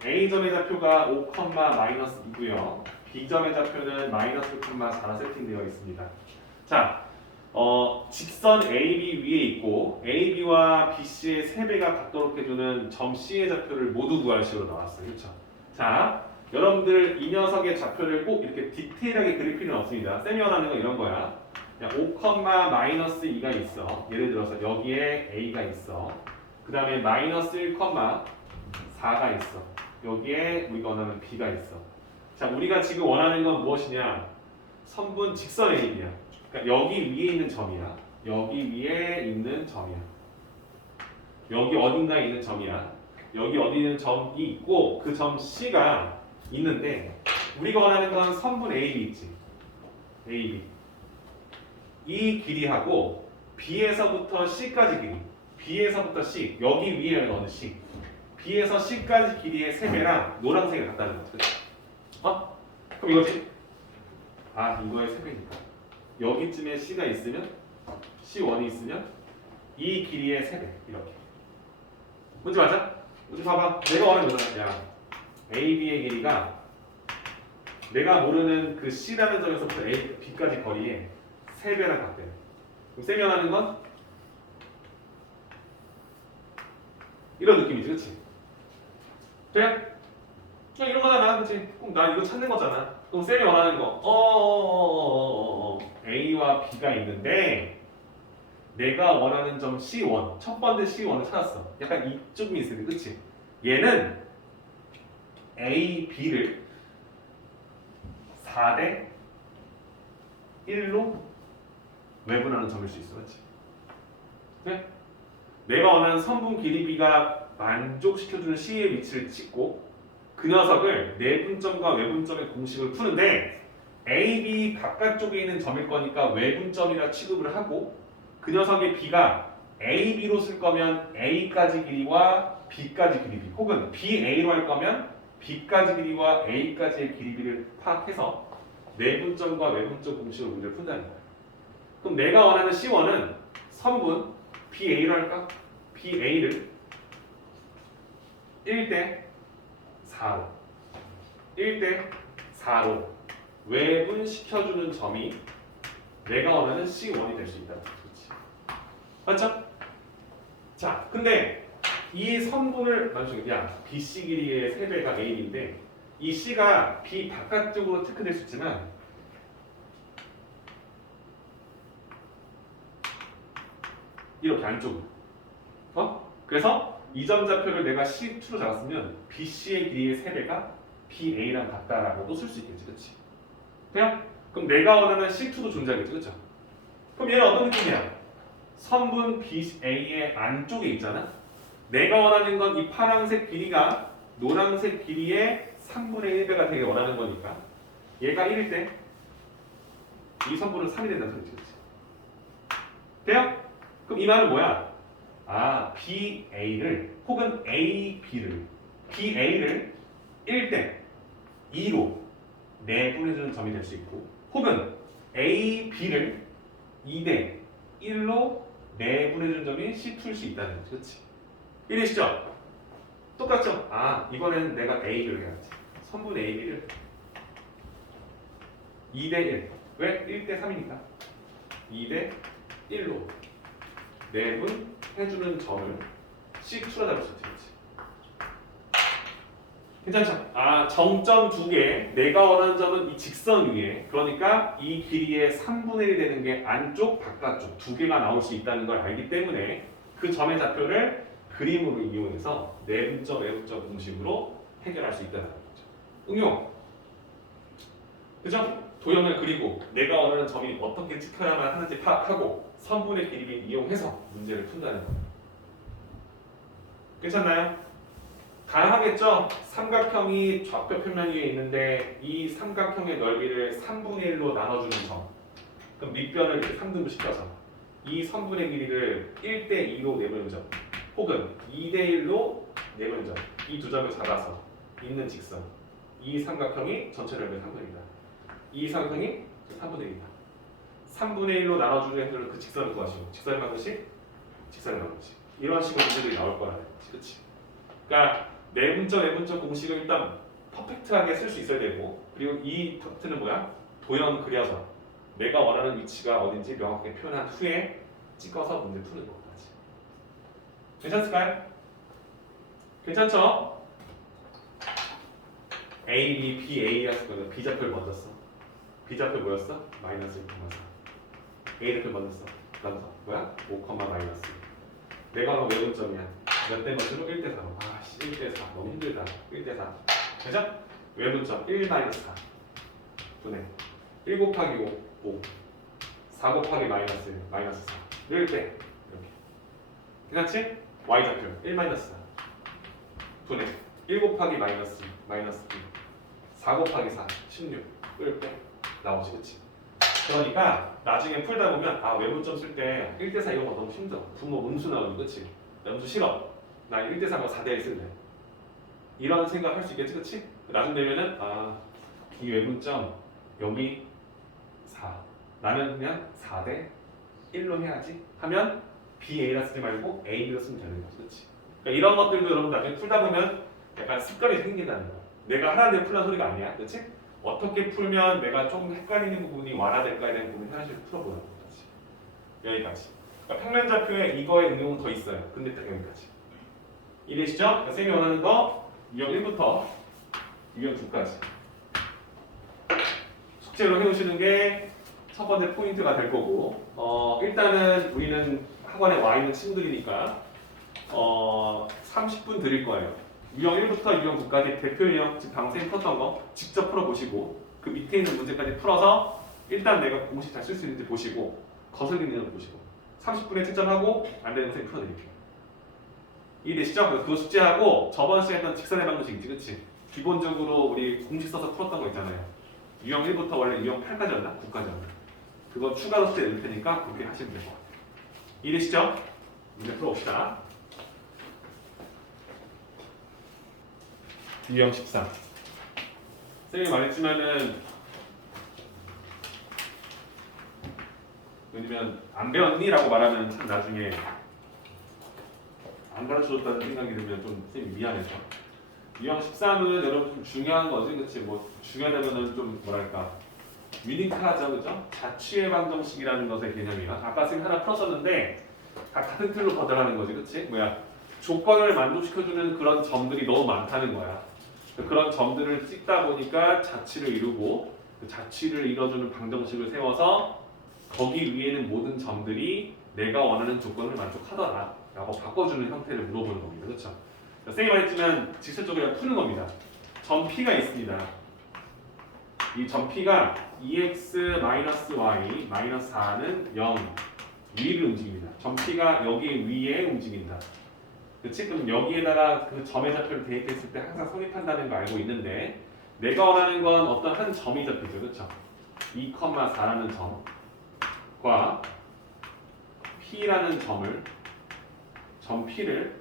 A점의 좌표가 5, 마이너스 2고요 B점의 좌표는 마이너스 4가 세팅되어 있습니다 자, 직선 AB 위에 있고 AB와 BC의 3배가 같도록 해주는 점 C의 좌표를 모두 구할 식으로 나왔어요. 그렇죠? 자, 여러분들 이 녀석의 좌표를 꼭 이렇게 디테일하게 그릴 필요는 없습니다. 쌤이 원하는 건 이런 거야. 5, 마이너스 2가 있어. 예를 들어서 여기에 A가 있어. 그 다음에 마이너스 1, 4가 있어. 여기에 우리가 원하는 B가 있어. 자, 우리가 지금 원하는 건 무엇이냐? 선분 직선 AB야. 그러니까 여기 위에 있는 점이야. 여기 위에 있는 점이야. 여기 어딘가에 있는 점이야. 여기 어디 있는 점이 있고 그 점 C가 있는데 우리가 원하는 건 선분 AB 있지. AB. 이 길이하고 B에서부터 C까지 길이. B에서부터 C. 여기 위에 어느 C. B에서 C까지 길이의 3배랑 노란색을 갖다는 거지. 그럼 이거지? 이거의 3배니까. 여기쯤에 C가 있으면 C1이 있으면 이 길이의 3배 이렇게 문제 맞아? 문제 봐봐 내가 원하는 거잖아 야 AB의 길이가 내가 모르는 그 C라는 점에서부터 A, B까지 거리에 3배랑 같대 그럼 쌤이 원하는 건 이런 느낌이지 그치? 돼? 그냥 이런 거잖아 그치? 그럼 나 이거 찾는 거잖아 그럼 쌤이 원하는 거 A와 B가 있는데 내가 원하는 점 C1 첫 번째 C1을 찾았어 약간 이쪽이 있으면 그치? 얘는 A, B를 4대 1로 외분하는 점일 수 있어 그치? 그래? 내가 원하는 선분 길이 B가 만족시켜주는 C의 위치를 찍고 그 녀석을 내분점과 외분점의 공식을 푸는데 A, B 바깥쪽에 있는 점일 거니까 외분점이라 취급을 하고 그 녀석의 B가 A, B로 쓸 거면 A까지 길이와 B까지 길이 B 혹은 BA로 할 거면 B까지 길이와 A까지의 길이 B를 파악해서 내분점과 외분점 공식으로 문제를 푼다는 거야. 그럼 내가 원하는 C1은 선분 BA로 할까? BA를 1대 4로 1대 4로 외분시켜주는 점이 내가 원하는 C1이 될 수 있다. 그렇지. 맞죠? 자, 근데 이 선분을 BC 길이의 3배가 A인데 이 C가 B 바깥쪽으로 테크될 수 있지만 이렇게 안쪽으로 그래서 이 점 좌표를 내가 C2로 잡았으면 BC의 길이의 3배가 BA랑 같다라고도 쓸 수 있겠지, 그렇지? 돼요? 그럼 내가 원하는 C2도 존재하겠지, 그렇죠? 그럼 얘는 어떤 느낌이야? 선분 BA의 안쪽에 있잖아. 내가 원하는 건 이 파란색 길이가 노란색 길이의 3분의 1배가 되게 원하는 거니까 얘가 1일 때 이 선분은 3이 된다는 소리지, 그렇지? 돼요? 그럼 이 말은 뭐야? BA를 혹은 BA를 1대 2로 내분해주는 점이 될 수 있고 혹은 AB를 2대 1로 내분해주는 점이 C2일 수 있다는 거지, 그렇지? 이해되시죠? 똑같죠? 이번에는 내가 AB를 해야지. 선분 AB를 2대 1. 왜? 1대 3이니까. 2대 1로 내분 해주는 점을 C2로 잡을 수 있지. 괜찮죠? 아, 정점 두 개. 내가 원하는 점은 이 직선 위에. 그러니까 이 길이의 3분의 1이 되는 게 안쪽, 바깥쪽 두 개가 나올 수 있다는 걸 알기 때문에 그 점의 좌표를 그림으로 이용해서 내분점, 외분점 공식으로 해결할 수 있다는 거죠. 응용. 그죠? 도형을 그리고 내가 원하는 점이 어떻게 찍혀야만 하는지 파악하고 선분의 길이를 이용해서 문제를 푼다는 거예요. 괜찮나요? 가능하겠죠? 삼각형이 좌표 표면 위에 있는데 이 삼각형의 넓이를 3분의 1로 나눠주는 점. 그럼 밑변을 이렇게 3등분 시켜서 이 선분의 길이를 1대 2로 내보는 점 혹은 2대 1로 내보는 점. 이 두 점을 잡아서 있는 직선. 이 삼각형이 전체 넓이의 3분의 1이다. 이 삼각형이 3분의 1이다. 3분의 1로 나눠주는 그 직선을 구하시고 직선의 방정식, 직선의 방정식. 이런 식으로 문제들이 나올 거라는 거지. 그치? 그러니까 내분점, 외분점 공식을 일단 퍼펙트하게 쓸 수 있어야 되고 그리고 이 파트는 뭐야? 도형 그려서 내가 원하는 위치가 어딘지 명확하게 표현한 후에 찍어서 문제 푸는 것까지. 괜찮을까요? 괜찮죠? A, B, B, A였을 거는 B좌표를 먼저 써. B좌표 뭐였어? 마이너스 1,4. A좌표 먼저 써. 그다음 뭐야? 5, 마이너스 1. 내가 뭐 외분점이야. 몇 대 몇으로? 1대 4로. 아씨 1대 4 너무 힘들다. 1대 4. 되죠? 외분점 1 마이너스 4 분의 1 곱하기 5 4 곱하기 마이너스 1 마이너스 4 1 빼 이렇게. 괜찮지? Y좌표 1 마이너스 4 분의 1 곱하기 마이너스 1 4 곱하기 4 16 1 빼 나오지. 그치? 그러니까 나중에 풀다 보면 아 외분점 쓸 때 1대 4 이런 거 너무 힘들어. 부모 음수 나오니. 그치? 음수 싫어. 나 1대 4가 4대 1 쓸래. 이런 생각 할 수 있겠지? 그치? 나중 되면은 아 이 외분점 여기 4 나는 그냥 4대 1로 해야지 하면 BA라 쓰지 말고 AB로 쓰면 되는 거지. 그치? 그러니까 이런 것들도 여러분 나중에 풀다 보면 약간 습관이 생긴다는 거야. 내가 하라는 대로 풀란 소리가 아니야. 그치? 어떻게 풀면 내가 조금 헷갈리는 부분이 완화될까에 대한 부분을 하나씩 풀어보는 거지. 여기까지. 그러니까 평면 좌표에 이거의 응용은 더 있어요. 근데 딱 여기까지. 이해되시죠? 그러니까 쌤이 원하는 거 유형 1부터 유형 9까지 숙제로 해오시는 게 첫 번째 포인트가 될 거고 일단은 우리는 학원에 와 있는 친구들이니까 30분 드릴 거예요. 유형 1부터 유형 9까지 대표 유형, 즉 방쌤이 풀었던 거 직접 풀어보시고 그 밑에 있는 문제까지 풀어서 일단 내가 공식 잘 쓸 수 있는지 보시고 거슬리는 거 보시고 30분에 채점하고 안 되는 거 쌤이 풀어드릴게요. 이해되시죠? 그래서 그거 숙제하고 저번 시간에 했던 직선의 방정식 있지, 그치? 기본적으로 우리 공식 써서 풀었던 거 있잖아요. 유형 1부터 원래 유형 8까지였나? 9까지였나? 그거 추가로 숙제 낼 테니까 그렇게 하시면 될 것 같아요. 이해되시죠? 문제 풀어봅시다. 유형 13. 쌤이 말했지만은 왜냐면 안 배웠니? 라고 말하면 참 나중에 안 가르쳐줬다는 생각이 들면 좀 쌤이 미안해서. 유형 13은 여러분 좀 중요한 거지, 그치? 뭐 중요하다면은 좀 뭐랄까 유니크하죠, 그죠? 자취의 방정식이라는 것의 개념이야. 아까 쌤 하나 풀었었는데 다 같은 틀로 거절하는 거지, 그치? 뭐야? 조건을 만족시켜주는 그런 점들이 너무 많다는 거야. 그런 점들을 찍다 보니까 자취를 이루고 그 자취를 이뤄주는 방정식을 세워서 거기 위에는 모든 점들이 내가 원하는 조건을 만족하더라 라고 바꿔주는 형태를 물어보는 겁니다. 그렇죠? 쌤이 말했지만 직설적으로 푸는 겁니다. 점 P가 있습니다. 이 점 P가 2x-y 마이너스 4는 0 위를 움직입니다. 점 P가 여기 위에 움직인다. 그치? 그럼 여기에다가 그 점의 좌표를 대입했을 때 항상 성립한다는 거 알고 있는데 내가 원하는 건 어떤 한 점이 잡히죠. 그쵸? 2,4라는 점과 P라는 점 P를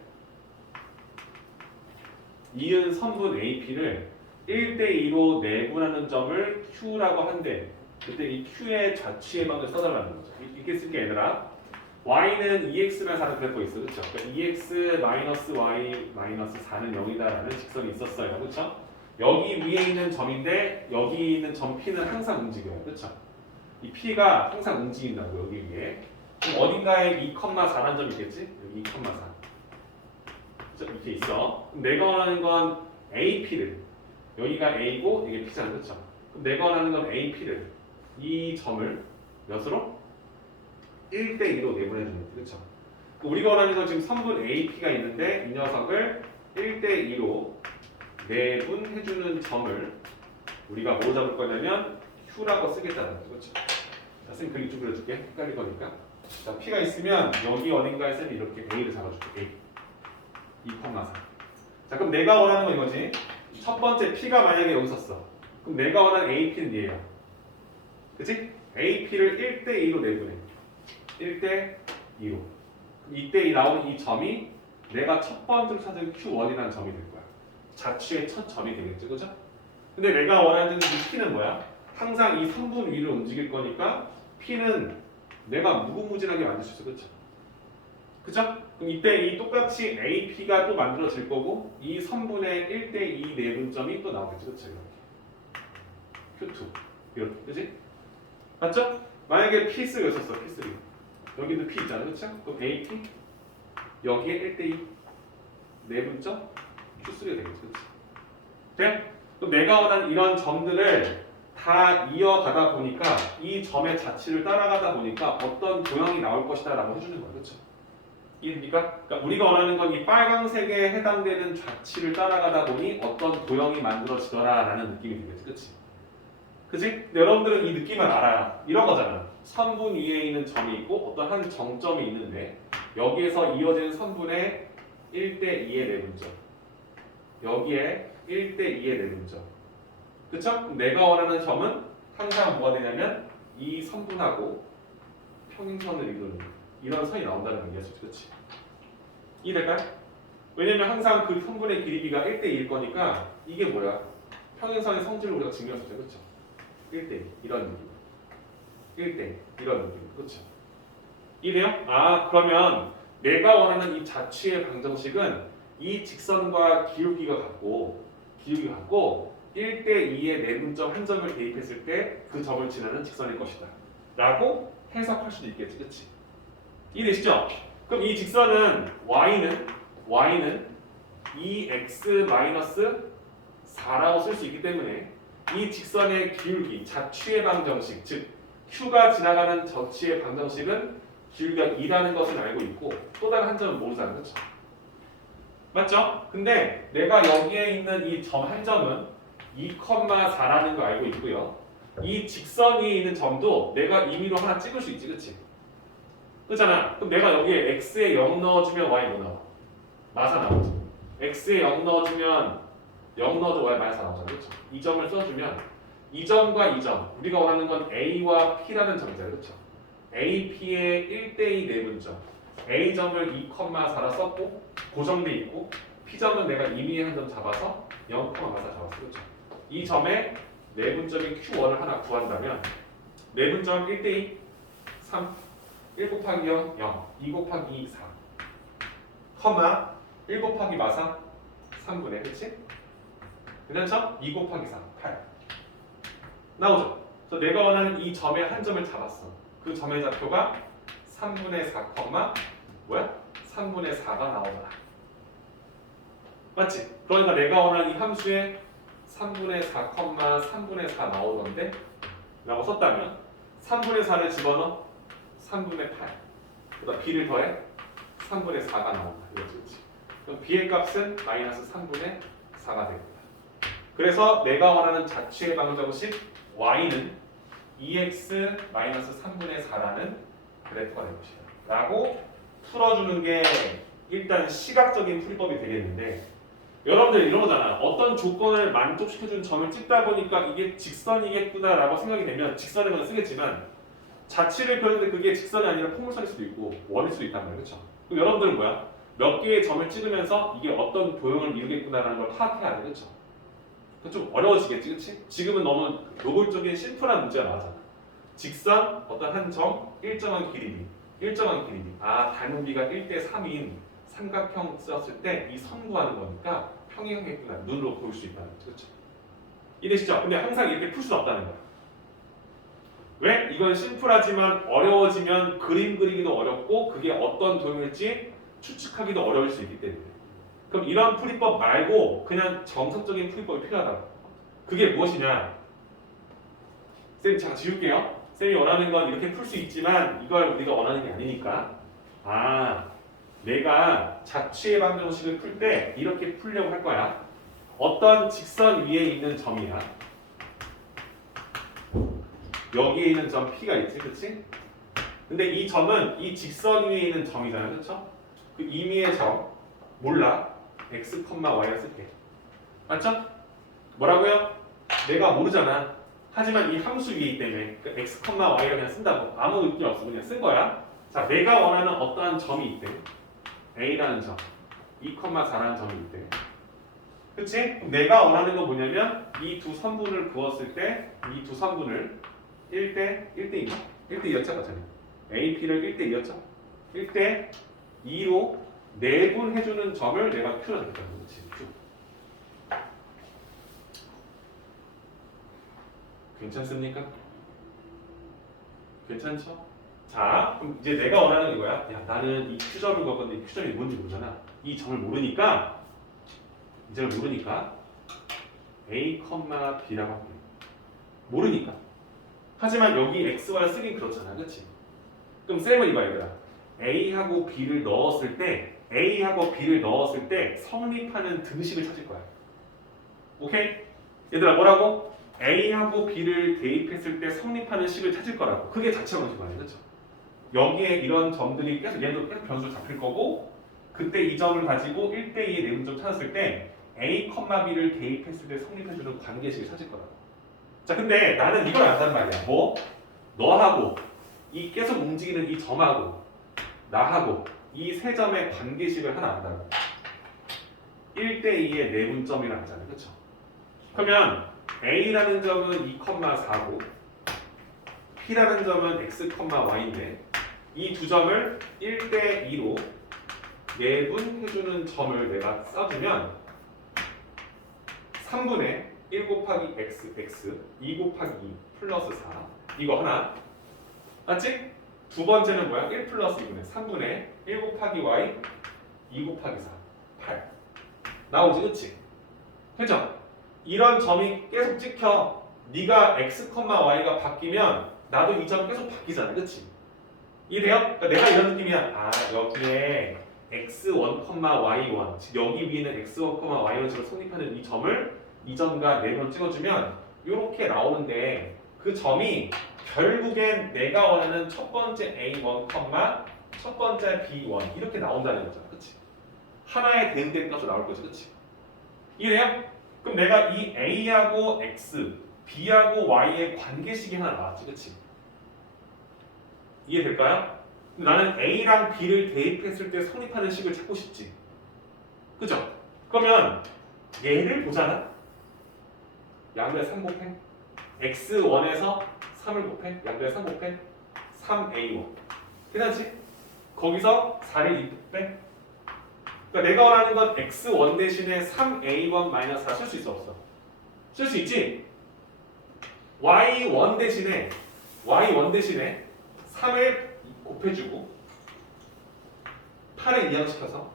이은 선분 AP를 1대2로 내분하는 점을 Q라고 한대. 그때 이 Q의 좌취의 방을 써달라는 거죠. 이렇게 쓸게 얘들아. Y는 2x만 4를 그래프 있어. 그쵸? 그러니까 2x-y-4는 0이다 라는 직선이 있었어요. 그쵸? 여기 위에 있는 점인데 여기 있는 점 P는 항상 움직여요. 그렇죠? 이 P가 항상 움직인다고 여기 위에. 그럼 어딘가에 2,4라는 점이 있겠지? 여기 2,4. 이렇게 있어. 그럼 내가 원하는 건 AP를 여기가 A고 이게 P잖아. 그렇죠? 그럼 내가 원하는 건 AP를 이 점을 몇으로? 1대2로 내분해주는 거지. 그렇죠? 우리가 원하는 건 지금 선분 AP가 있는데 이 녀석을 1대2로 내분해주는 점을 우리가 뭐 잡을 거냐면 Q라고 쓰겠다는 거죠. 그렇죠? 자, 선생님 그림 좀 그려줄게. 헷갈릴 거니까. 자, P가 있으면 여기 어딘가에서는 이렇게 A를 잡아줄게. A. 2,4. 자, 그럼 내가 원하는 건 이거지. 첫 번째 P가 만약에 여기 있었어. 그럼 내가 원하는 AP는 얘야. 그치? AP를 1대2로 내분해. 1대2로. 이때 나오는 이 점이 내가 첫 번째로 찾은 Q1이라는 점이 될 거야. 자취의 첫 점이 되겠지, 그죠? 근데 내가 원하는 이 P는 뭐야? 항상 이 성분 위를 움직일 거니까 P는 내가 무궁무진하게 만들 수 있어, 그죠? 그죠? 그럼 이때 이 똑같이 AP가 또 만들어질 거고 이 선분의 1대2 내분점이 또 나오겠지, 그쵸? 이렇게 Q2 이렇게, 그지? 맞죠? 만약에 P3가 있었어, P3 여기도 P 있잖아, 그쵸? 그럼 AP 여기에 1대2 내분점 Q3가 되겠지, 그치? 돼? 그럼 내가 원하는 이런 점들을 다 이어가다 보니까 이 점의 자취를 따라가다 보니까 어떤 도형이 나올 것이다 라고 해주는 거야, 그쵸? 이해됩니까? 그러니까 우리가 원하는 건 이 빨강색에 해당되는 좌치를 따라가다 보니 어떤 도형이 만들어지더라 라는 느낌이 들겠지, 그치? 그치? 근데 여러분들은 이 느낌을 알아요. 이런 거잖아. 선분 위에 있는 점이 있고 어떤 한 정점이 있는데 여기에서 이어지는 선분의 1대2의 내분점 여기에 1대2의 내분점 그쵸? 그럼 내가 원하는 점은 항상 뭐가 되냐면 이 선분하고 평행선을 이루는 이런 선이 나온다는 얘기였죠. 그치? 이해될까요? 왜냐면 항상 그 선분의 길이가 1대2일 거니까 이게 뭐야? 평행선의 성질을 우리가 증명했었죠. 그쵸? 1대2 이런 느낌 1대2 이런 느낌 그쵸? 이해돼요? 아 그러면 내가 원하는 이 자취의 방정식은 이 직선과 기울기가 같고 1대2의 내분점 한 점을 대입했을 때 그 점을 지나는 직선일 것이다 라고 해석할 수도 있겠지, 그치? 이해되시죠? 그럼 이 직선은 y는 2x-4라고 쓸 수 있기 때문에 이 직선의 기울기, 자취의 방정식, 즉 q가 지나가는 저치의 방정식은 기울기가 2라는 것을 알고 있고 또 다른 한 점은 모르잖아요, 그렇죠? 맞죠? 근데 내가 여기에 있는 이 점 한 점은 2,4라는 걸 알고 있고요. 이 직선 위에 있는 점도 내가 임의로 하나 찍을 수 있지, 그치? 그렇잖아. 그럼 내가 여기에 x에 0 넣어주면 y 뭐 나와? 마사 나오지. x에 0 넣어주면 0 넣어도 y 마이너스 나오잖아, 그렇죠? 이 점을 써주면 이 점과 이 점, 우리가 원하는 건 a와 p라는 점이잖아요, 그렇죠? AP의 1대2 내분점 A점을 2,4라 썼고 고정돼 있고 P점은 내가 임의의 한 점 잡아서 0,4 잡았어, 그렇죠? 이 점의 내분점인 Q1을 하나 구한다면 내분점 1대2 3 1 곱하기 0 0 2 곱하기 2 4 1 곱하기 마사 3분의 그치? 그래서 2 곱하기 4 8 나오죠? 그래서 내가 원하는 이 점의 한 점을 잡았어. 그 점의 좌표가 3분의 4, 뭐야? 3분의 4가 나오더라. 맞지? 그러니까 내가 원하는 이 함수에 3분의 4, 3분의 4 나오던데 라고 썼다면 3분의 4를 집어넣어 3분의 8 그다음 b를 더해 3분의 4가 나온다. 이거지. 그럼 b의 값은 마이너스 3분의 4가 됩니다. 그래서 내가 원하는 자취의 방정식 y는 2x-3분의 4라는 그래프가 될 것이다 라고 풀어주는 게 일단 시각적인 풀이법이 되겠는데 여러분들 이런 거잖아. 어떤 조건을 만족시켜주는 점을 찍다 보니까 이게 직선이겠구나 라고 생각이 되면 직선을 그냥 쓰겠지만 자취를 그렸는데 그게 직선이 아니라 포물선일 수도 있고 원일 수도 있단 말이에요. 그렇죠? 그럼 여러분들은 뭐야? 몇 개의 점을 찍으면서 이게 어떤 도형을 이루겠구나라는 걸 파악해야 돼. 그렇죠? 좀 어려워지겠지, 그렇지? 지금은 너무 노골적인 심플한 문제가 나왔잖아. 직선, 어떤 한 점, 일정한 길이. 아, 닮은 비가 1대3인 삼각형 썼을 때 이 선 구하는 거니까 평행하겠구나. 눈으로 보일 수 있다는 거죠, 그렇죠? 이해되시죠? 근데 항상 이렇게 풀 수는 없다는 거야. 왜? 이건 심플하지만 어려워지면 그림 그리기도 어렵고 그게 어떤 도형일지 추측하기도 어려울 수 있기 때문에. 그럼 이런 풀이법 말고 그냥 정석적인 풀이법이 필요하다고. 그게 무엇이냐? 쌤 잠깐 지울게요. 쌤이 원하는 건 이렇게 풀 수 있지만 이걸 우리가 원하는 게 아니니까. 내가 자취의 방정식을 풀 때 이렇게 풀려고 할 거야. 어떤 직선 위에 있는 점이야. 여기에 있는 점 P가 있지, 그렇지? 근데 이 점은 이 직선 위에 있는 점이잖아, 그렇죠? 그 임의의 점 몰라. x, y를 쓸게. 맞죠? 뭐라고요? 내가 모르잖아. 하지만 이 함수 위에 있기 때문에 그 x, y를 그냥 쓴다고. 아무 느낌 없어. 그냥 쓴 거야. 자, 내가 원하는 어떠한 점이 있대. A라는 점, 2,4라는 점이 있대. 그치? 그럼 내가 원하는 건 뭐냐면 이 두 선분을 그었을 때 이 두 선분을 1대2인가? 1대2였죠? 맞잖아. AP를 1대2였죠? 1대2로 내분해주는 점을 내가 Q로 잡겠다는 거지. Q. 괜찮습니까? 괜찮죠? 자, 그럼 이제 내가 원하는 이거야. 야, 나는 이 Q점을 걸 건데 이 Q점이 뭔지 모르잖아. 이 점을 모르니까 이제 모르니까 A, B라고 할게. 모르니까. 하지만 여기 xy를 쓰긴 그렇잖아, 그렇지? 그럼 쌤은 이거야, 얘들아. A하고 B를 넣었을 때 성립하는 등식을 찾을 거야. 오케이? 얘들아 뭐라고? A하고 B를 대입했을 때 성립하는 식을 찾을 거라고. 그게 자체 방식 아니야, 그렇죠? 여기에 이런 점들이 계속 얘도 계속 변수로 잡힐 거고 그때 이 점을 가지고 1대2의 내분점 찾았을 때 A, B를 대입했을 때 성립해주는 관계식을 찾을 거라고. 자, 근데 나는 이걸 안단 말이야. 뭐? 너하고 이 계속 움직이는 이 점하고 나하고 이 세 점의 관계식을 하나 안다고. 1대2의 내분점이라 하잖아요. 그렇죠? 그러면 A라는 점은 2,4고 P라는 점은 x, y인데 이 두 점을 1대2로 내분해주는 점을 내가 써주면 3분의 1 곱하기 x, 2 곱하기 2 플러스 4 이거 하나 맞지? 두 번째는 뭐야? 1 플러스 2분의 3분의 1 곱하기 y 2 곱하기 4 8 나오지 그치? 그죠? 이런 점이 계속 찍혀 네가 x, y가 바뀌면 나도 이 점 계속 바뀌잖아 그치? 이해돼요? 그러니까 내가 이런 느낌이야. 여기에 x1, y1 즉 여기 위에는 x1, y1으로 성립하는 이 점을 이 점과 네번 찍어주면 이렇게 나오는데 그 점이 결국엔 내가 원하는 첫 번째 A1, 첫 번째 B1 이렇게 나온다는 거잖아. 그치? 하나의 대응된 값으로 나올 거지. 그치? 이해돼요? 그럼 내가 이 A하고 X, B하고 Y의 관계식이 하나 나왔지. 그치? 이해될까요? 나는 A랑 B를 대입했을 때 성립하는 식을 찾고 싶지. 그죠? 그러면 얘를 보잖아. 양변 3 곱해 x1에서 3을 곱해 양변 3 곱해 3a1 괜찮지? 거기서 4를 2 빼 그러니까 내가 원하는 건 x1 대신에 3a1 4 쓸 수 있어 없어? 쓸 수 있지? y1 대신에 3을 곱해주고 8을 이항시켜서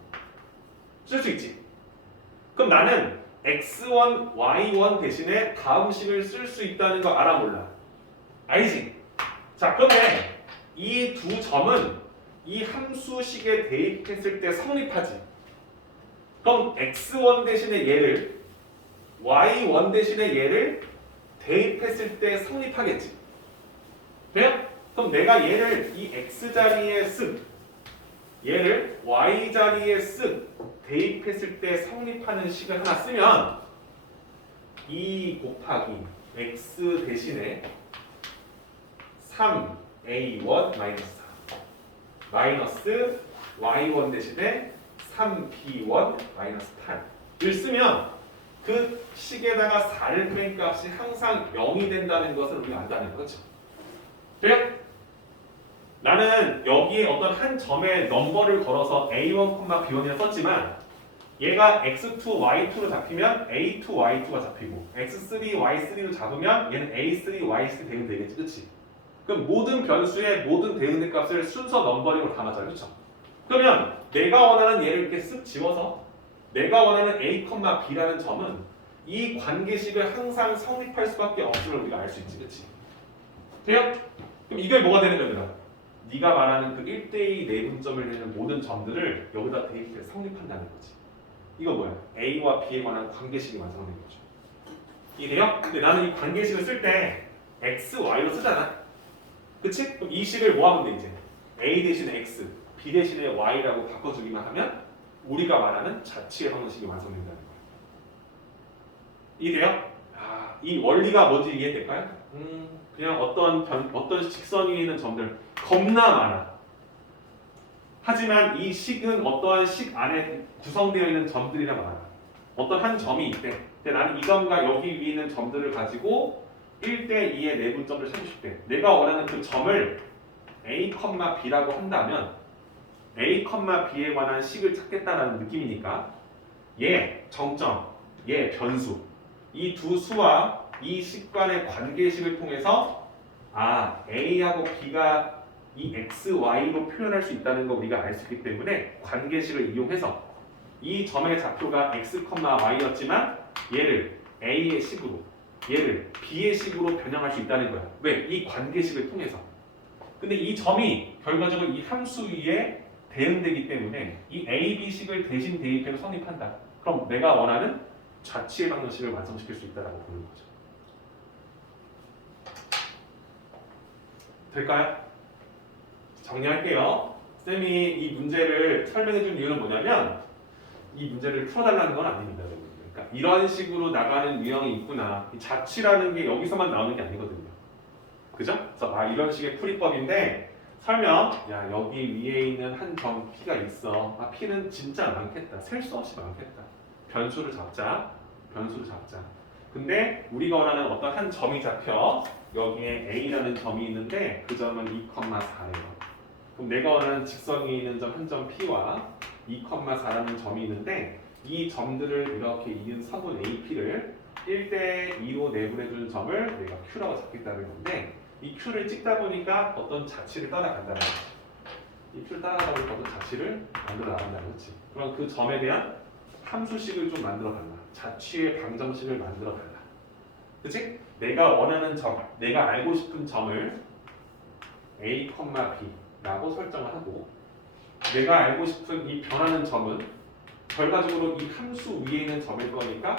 쓸 수 있지? 그럼 나는 x1, y1 대신에 다음 식을 쓸 수 있다는 거 알아 몰라? 알지? 자, 그런데 이 두 점은 이 함수식에 대입했을 때 성립하지. 그럼 x1 대신에 얘를 y1 대신에 얘를 대입했을 때 성립하겠지. 돼요? 그럼 내가 얘를 이 x 자리에 쓴 얘를 y 자리에 쓴 대입했을 때 성립하는 식을 하나 쓰면 2 곱하기 x 대신에 3a1 마이너스 4 마이너스 y1 대신에 3b1 마이너스 8을 쓰면 그 식에다가 4를 뺀 값이 항상 0이 된다는 것을 우리가 안다는 거죠. 돼요? 나는 여기에 어떤 한 점에 넘버를 걸어서 A1, B1이라 썼지만 얘가 x2, y2로 잡히면 a2, y2가 잡히고 x3, y3로 잡으면 얘는 a3, y3 대응 되겠지, 그렇지? 그럼 모든 변수의 모든 대응된 값을 순서 넘버링으로 담아줘요, 그렇죠? 그러면 내가 원하는 얘를 이렇게 쓱 지워서 내가 원하는 a, b라는 점은 이 관계식을 항상 성립할 수밖에 없음을 우리가 알 수 있지, 그렇지? 돼요? 그럼 이게 뭐가 되는 겁니다. 네가 말하는 그 1대2 내분점을 내는 모든 점들을 여기다 대입해 성립한다는 거지. 이거 뭐야? A와 B에 관한 관계식이 완성된 거죠. 이해돼요? 근데 나는 이 관계식을 쓸 때 X, Y로 쓰잖아. 그치? 그럼 이 식을 뭐 하면 돼 이제? A 대신에 X, B 대신에 Y라고 바꿔주기만 하면 우리가 말하는 자취의 방정식이 완성된다는 거야. 이해돼요? 아, 이 원리가 뭔지 이해될까요? 그냥 어떤 직선 위에 있는 점들 겁나 많아. 하지만 이 식은 어떠한 식 안에 구성되어 있는 점들이라 말하라. 어떤 한 점이 있대. 근데 나는 이 점과 여기 위에 있는 점들을 가지고 1대2의 내분점을 찾고 싶대. 내가 원하는 그 점을 A, B라고 한다면 A, B에 관한 식을 찾겠다는 느낌이니까 얘 정점, 얘 변수 이 두 수와 이 식 간의 관계식을 통해서 A하고 B가 이 x, y로 표현할 수 있다는 거 우리가 알 수 있기 때문에 관계식을 이용해서 이 점의 좌표가 x, y였지만 얘를 a의 식으로 얘를 b의 식으로 변형할 수 있다는 거야. 왜? 이 관계식을 통해서. 근데 이 점이 결과적으로 이 함수 위에 대응되기 때문에 이 a, b식을 대신 대입해서 성립한다. 그럼 내가 원하는 좌치의 방정식을 완성시킬 수 있다고 보는 거죠. 될까요? 정리할게요. 쌤이 이 문제를 설명해 준 이유는 뭐냐면 이 문제를 풀어달라는 건 아닙니다. 여러분. 그러니까 이런 식으로 나가는 유형이 있구나. 이 자취라는 게 여기서만 나오는 게 아니거든요. 그죠? 그래서 이런 식의 풀이법인데 설명, 야 여기 위에 있는 한 점 P가 있어. P는 진짜 많겠다. 셀 수 없이 많겠다. 변수를 잡자. 근데 우리가 원하는 어떤 한 점이 잡혀 여기에 A라는 점이 있는데 그 점은 2,4예요. 그럼 내가 원하는 직선 위에 있는 점 한 점 P와 2,4라는 점이 있는데 이 점들을 이렇게 이은 서분 AP를 1대2로 내분해주는 점을 내가 Q라고 잡겠다는 건데 이 Q를 찍다 보니까 어떤 자취를 따라간다는 거지. 이 Q를 따라가다 보니까 어떤 자취를 만들어 나간다는 거지. 그럼 그 점에 대한 함수식을 좀 만들어 달라. 자취의 방정식을 만들어 달라. 그치? 내가 원하는 점, 내가 알고 싶은 점을 A, B라고 설정을 하고 내가 알고 싶은 이 변하는 점은 결과적으로 이 함수 위에 있는 점일 거니까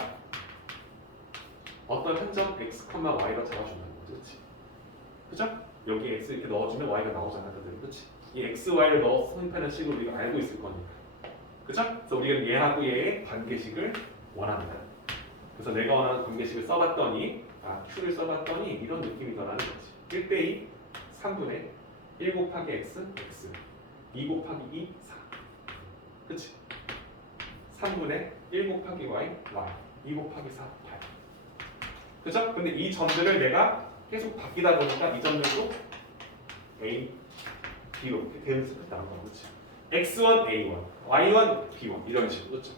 어떤 한 점 x, y로 잡아준다는 거지, 그렇지? 그죠? 여기 x 이렇게 넣어주면 y가 나오잖아, 그렇지? 이 x, y를 넣어서 성립하는 식으로 우리가 알고 있을 거니까, 그죠? 그래서 우리가 얘하고 얘의 관계식을 원한다. 그래서 내가 원하는 관계식을 써봤더니 q를 써봤더니 이런 느낌이더라는 거지. 1대2 3분의 1 곱하기 x, 2 곱하기 2, 4. 그치? 3분의 1 곱하기 y, 2 곱하기 4, 8. 그죠? 근데 이 점들을 내가 계속 바뀌다 보니까 이 점들도 A, B로 이렇게 대응수가 나온 거야. 그치? X1, A1, Y1, B1 이런 식으로. 그렇죠?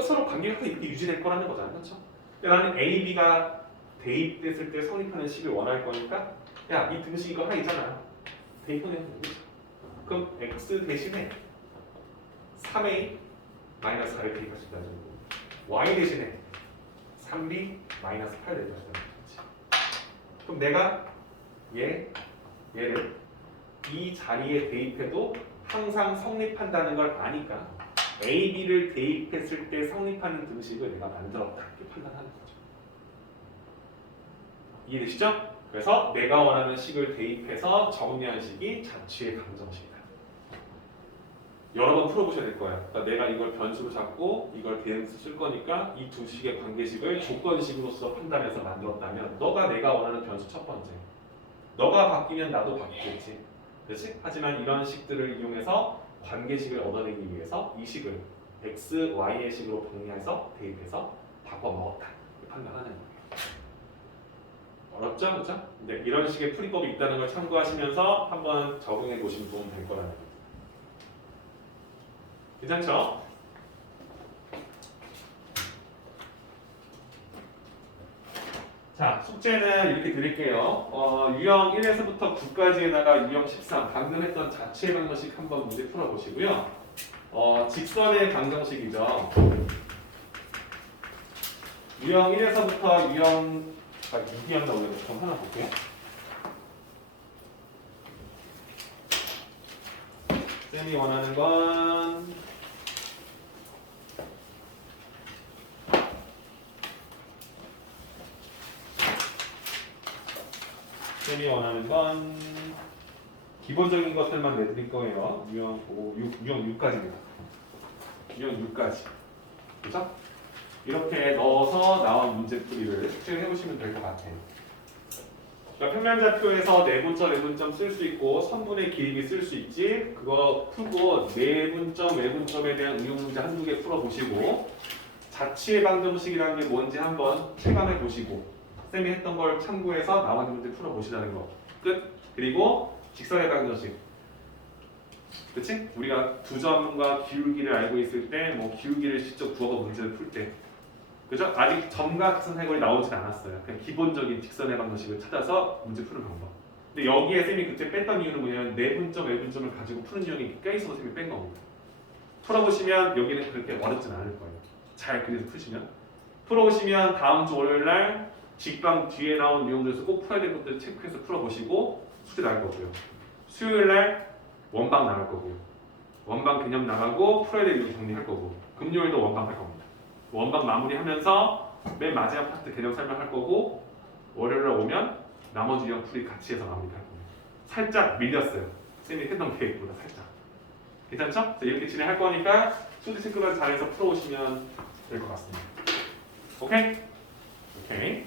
서로 관계가 이렇게 유지될 거라는 거잖아. 그렇죠? 나는 A, B가 대입됐을 때 성립하는 식을 원할 거니까 야, 이 등식 이거 하나 있잖아. 대입하는 거지. 그럼 x 대신에 3a 마이너스 4를 대입할 수 있다는 거고 y 대신에 3b 마이너스 8을 대입할 수 있다는 거지. 그럼 내가 얘를 이 자리에 대입해도 항상 성립한다는 걸 아니까 a, b를 대입했을 때 성립하는 등식을 내가 만들었다 이렇게 판단하는 거죠. 이해되시죠? 그래서 내가 원하는 식을 대입해서 정리한 식이 자취의 방정식이다. 여러 번 풀어보셔야 될 거야. 그러니까 내가 이걸 변수로 잡고 이걸 대응수 쓸 거니까 이 두 식의 관계식을 조건식으로서 판단해서 만들었다면 너가 내가 원하는 변수 첫 번째. 너가 바뀌면 나도 바뀌겠지. 그렇지? 하지만 이런 식들을 이용해서 관계식을 얻어내기 위해서 이 식을 x, y의 식으로 정리해서 대입해서 바꿔 먹었다. 판단하는 거예요. 어렵죠? 그렇죠? 네, 이런 식의 풀이법이 있다는 걸 참고하시면서 한번 적용해 보시면 도움 될 거라는 거예요. 괜찮죠? 숙제는 이렇게 드릴게요. 유형 1에서부터 9까지에다가 유형 13 방금 했던 자체 방정식 한번 문제 풀어보시고요. 직선의 방정식이죠. 유형 1에서부터 유형 6이었나 오늘 좀 하나 볼게요. 쌤이 원하는 건 기본적인 것들만 내드릴 거예요. 유형 6까지입니다. 유형 6까지. 그죠? 이렇게 넣어서 나온 문제풀이를 숙제해 보시면 될 것 같아요. 그러니까 평면좌표에서 내분점, 외분점 쓸 수 있고 선분의 기입이 쓸 수 있지. 그거 풀고 내분점, 외분점에 대한 응용 문제 한두 개 풀어보시고 자취의 방정식이라는 게 뭔지 한번 체감해 보시고 쌤이 했던 걸 참고해서 나머지 문제 풀어보시라는 거. 끝. 그리고 직선의 방정식. 그치? 우리가 두 점과 기울기를 알고 있을 때 뭐 기울기를 직접 구하고 문제를 풀 때 그죠? 아직 점과 직선 해골이 나오진 않았어요. 그냥 기본적인 직선의 방정식을 찾아서 문제 푸는 방법. 근데 여기에 쌤이 그때 뺐던 이유는 뭐냐면 내분점, 외분점을 가지고 푸는 유형이 꽤 있어서 쌤이 뺀 겁니다. 풀어보시면 여기는 그렇게 어렵진 않을 거예요. 잘 그래서 푸시면. 풀어보시면 다음 주 월요일 날 직방 뒤에 나온 유형들에서 꼭 풀어야 될 것들 체크해서 풀어보시고 숙제 나갈 거고요. 수요일 날 원방 나갈 거고요. 원방 개념 나가고 풀어야 될 유형 정리할 거고 금요일도 원방 할 겁니다. 원방 마무리하면서 맨 마지막 파트 개념 설명할 거고 월요일에 오면 나머지 유형 풀이 같이 해서 마무리할 겁니다. 살짝 밀렸어요. 쌤이 했던 계획보다 살짝. 괜찮죠? 이렇게 진행할 거니까 수지 체크를 잘해서 풀어오시면 될 것 같습니다. 오케이? 오케이.